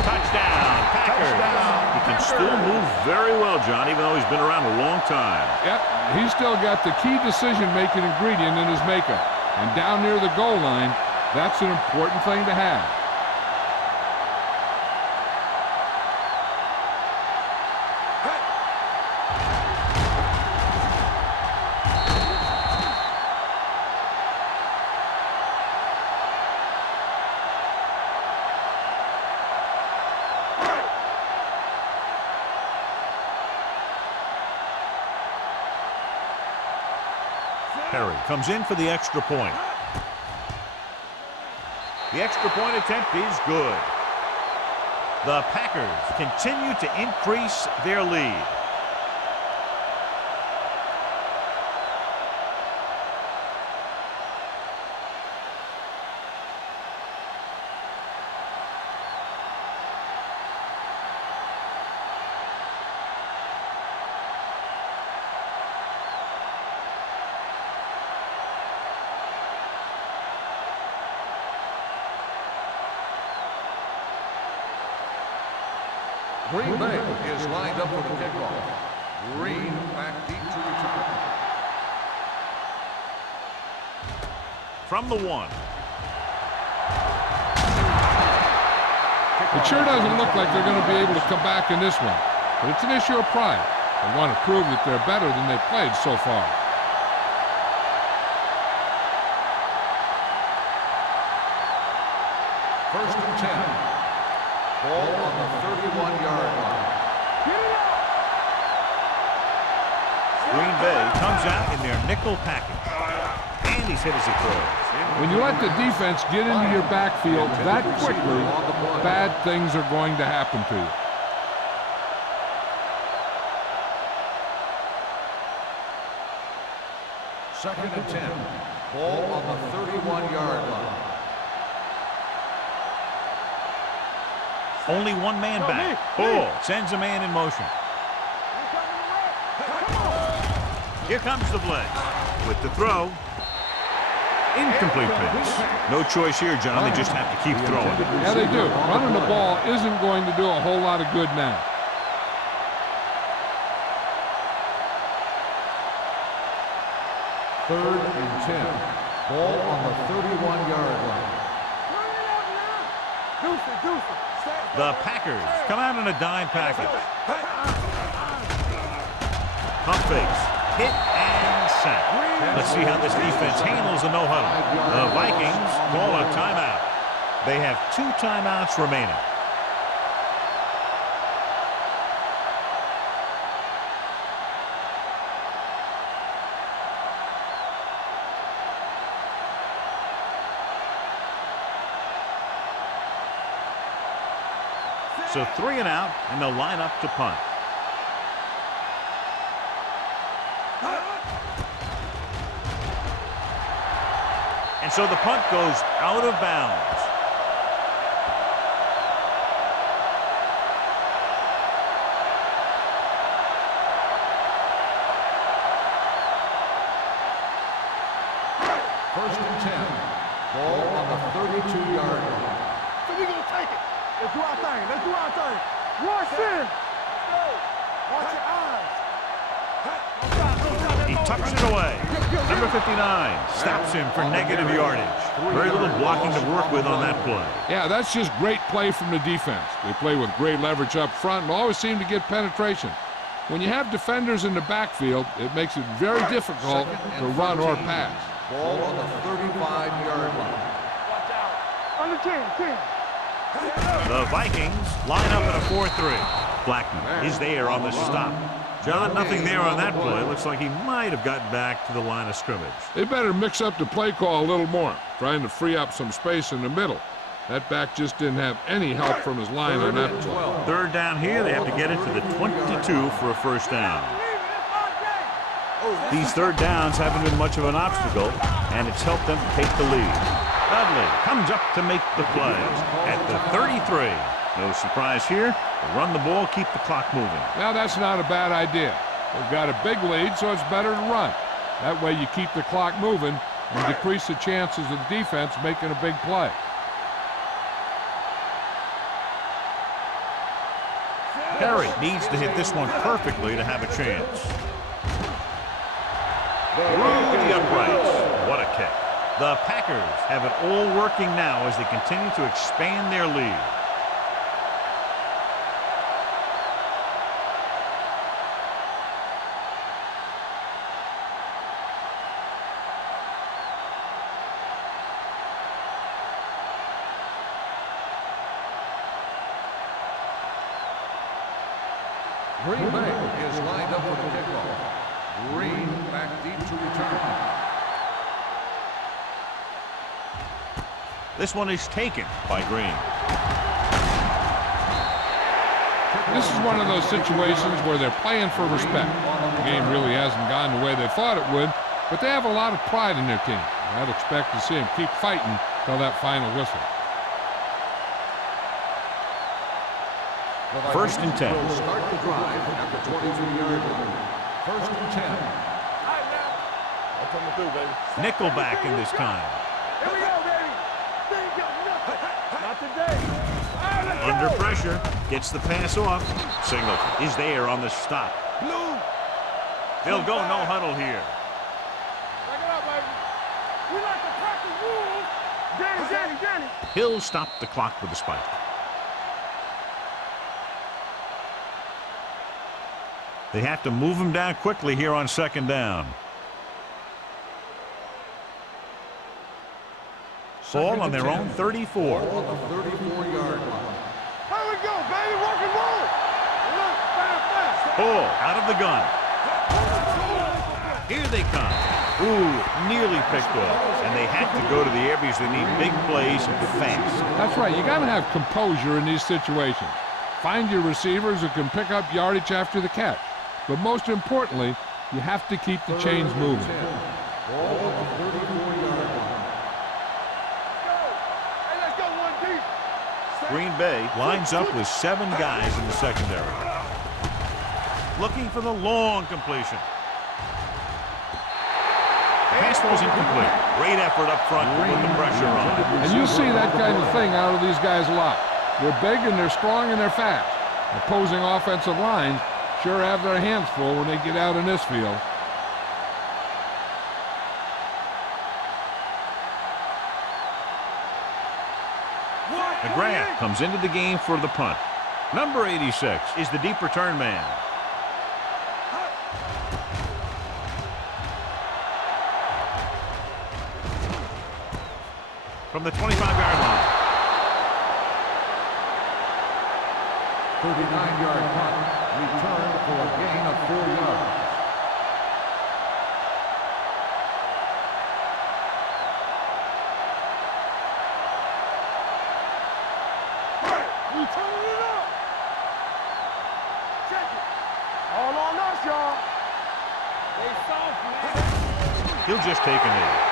Touchdown, Packers. He can still move very well, John, even though he's been around a long time. Yep, he's still got the key decision-making ingredient in his makeup. And down near the goal line, that's an important thing to have. Perry comes in for the extra point. The extra point attempt is good. The Packers continue to increase their lead. Green Bay is lined up for the kickoff. Green back deep to return. From the 1. It sure doesn't look like they're going to be able to come back in this one. But it's an issue of pride. They want to prove that they're better than they've played so far. First and 10. Ball on the 31-yard line. Green Bay comes out in their nickel package. And he's hit as he throws. When you let the defense get into your backfield that quickly, bad things are going to happen to you. Second and 10. Ball on the 31-yard line. Only one man back. Bull sends a man in motion. Here comes the blitz. With the throw. Incomplete pass. No choice here, John. They just have to keep throwing. Yeah, they do. Running the ball isn't going to do a whole lot of good now. Third and 10. Ball on the 31-yard line. The Packers come out in a dime package. Pump fakes. Hit and sack. Let's see how this defense handles a no-huddle. The Vikings call a timeout. They have 2 timeouts remaining. So 3 and out, and they'll line up to punt. And so the punt goes out of bounds. First and 10. Ball on the 32-yard line. So we gonna take it. Let's do our thing. Let's do our thing. Rush in. Watch your eyes. He tucks it away. Number 59 stops him for negative yardage. Very little blocking to work with on that play. Yeah, that's just great play from the defense. They play with great leverage up front and always seem to get penetration. When you have defenders in the backfield, it makes it very difficult to run or pass. Ball on the 35-yard line. Watch out. Under 10. The Vikings line up in a 4-3. Blackman is there on the stop. John, nothing there on that play. Looks like he might have gotten back to the line of scrimmage. They better mix up the play call a little more, trying to free up some space in the middle. That back just didn't have any help from his line on that play. Third down here, they have to get it to the 22 for a first down. These third downs haven't been much of an obstacle, and it's helped them take the lead. Dudley comes up to make the play at the 33. No surprise here. They run the ball, keep the clock moving. Now that's not a bad idea. They've got a big lead, so it's better to run. That way you keep the clock moving and decrease the chances of the defense making a big play. Perry needs to hit this one perfectly to have a chance. Through the uprights. What a kick. The Packers have it all working now as they continue to expand their lead. Green Bay is lined up for the kickoff. Green back deep to return. This one is taken by Green. This is one of those situations where they're playing for respect. The game really hasn't gone the way they thought it would, but they have a lot of pride in their team. I'd expect to see them keep fighting till that final whistle. First and 10. Will start the drive at the 22-yard line. First and 10. That's what I'm gonna do, baby. Nickelback in this time. Here we go, baby. Not today. Under pressure, gets the pass off. Singleton is there on the stop. Blue. They'll go no huddle here. Back it up, baby. We like to practice rules. Danny. He'll stop the clock with a spike. They have to move him down quickly here on second down. Ball on their own 34. Ball on the 34-yard line. Here we go, baby. Rock and roll. Look, fast. Ball out of the gun. Here they come. Ooh, nearly picked off. And they have to go to the air because they need big plays fast. That's right. You got to have composure in these situations. Find your receivers who can pick up yardage after the catch. But most importantly, you have to keep the chains moving. Ball on the 34-yard line. Hey, let's go one deep. Green Bay lines up with 7 guys in the secondary. Looking for the long completion. Pass was incomplete. Great effort up front to put the pressure on. And you see that kind of thing out of these guys a lot. They're big and they're strong and they're fast. Opposing offensive lines sure have their hands full when they get out in this field. McGrath comes into the game for the punt. Number 86 is the deep return man. From the 25-yard line. 39-yard punt. Return for a gain of 4 yards. We turning it up. on us, y'all. They soft, man. He'll just take a knee.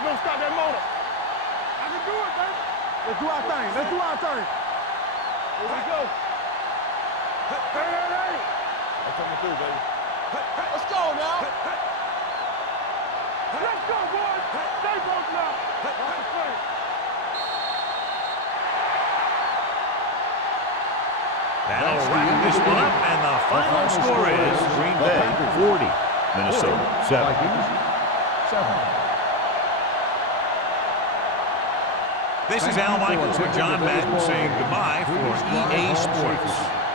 Don't stop that motor. I can do it, baby. Let's do our thing. Let's do our thing. Here we go. Hey. I'm coming through, baby. Let's go now. Let's go, boys. Stay broken up. Off the frame. That'll wrap this one up, and the final score is Green Bay 40, Minnesota 7. 7. This is Al Michaels with John Madden saying goodbye for EA Sports.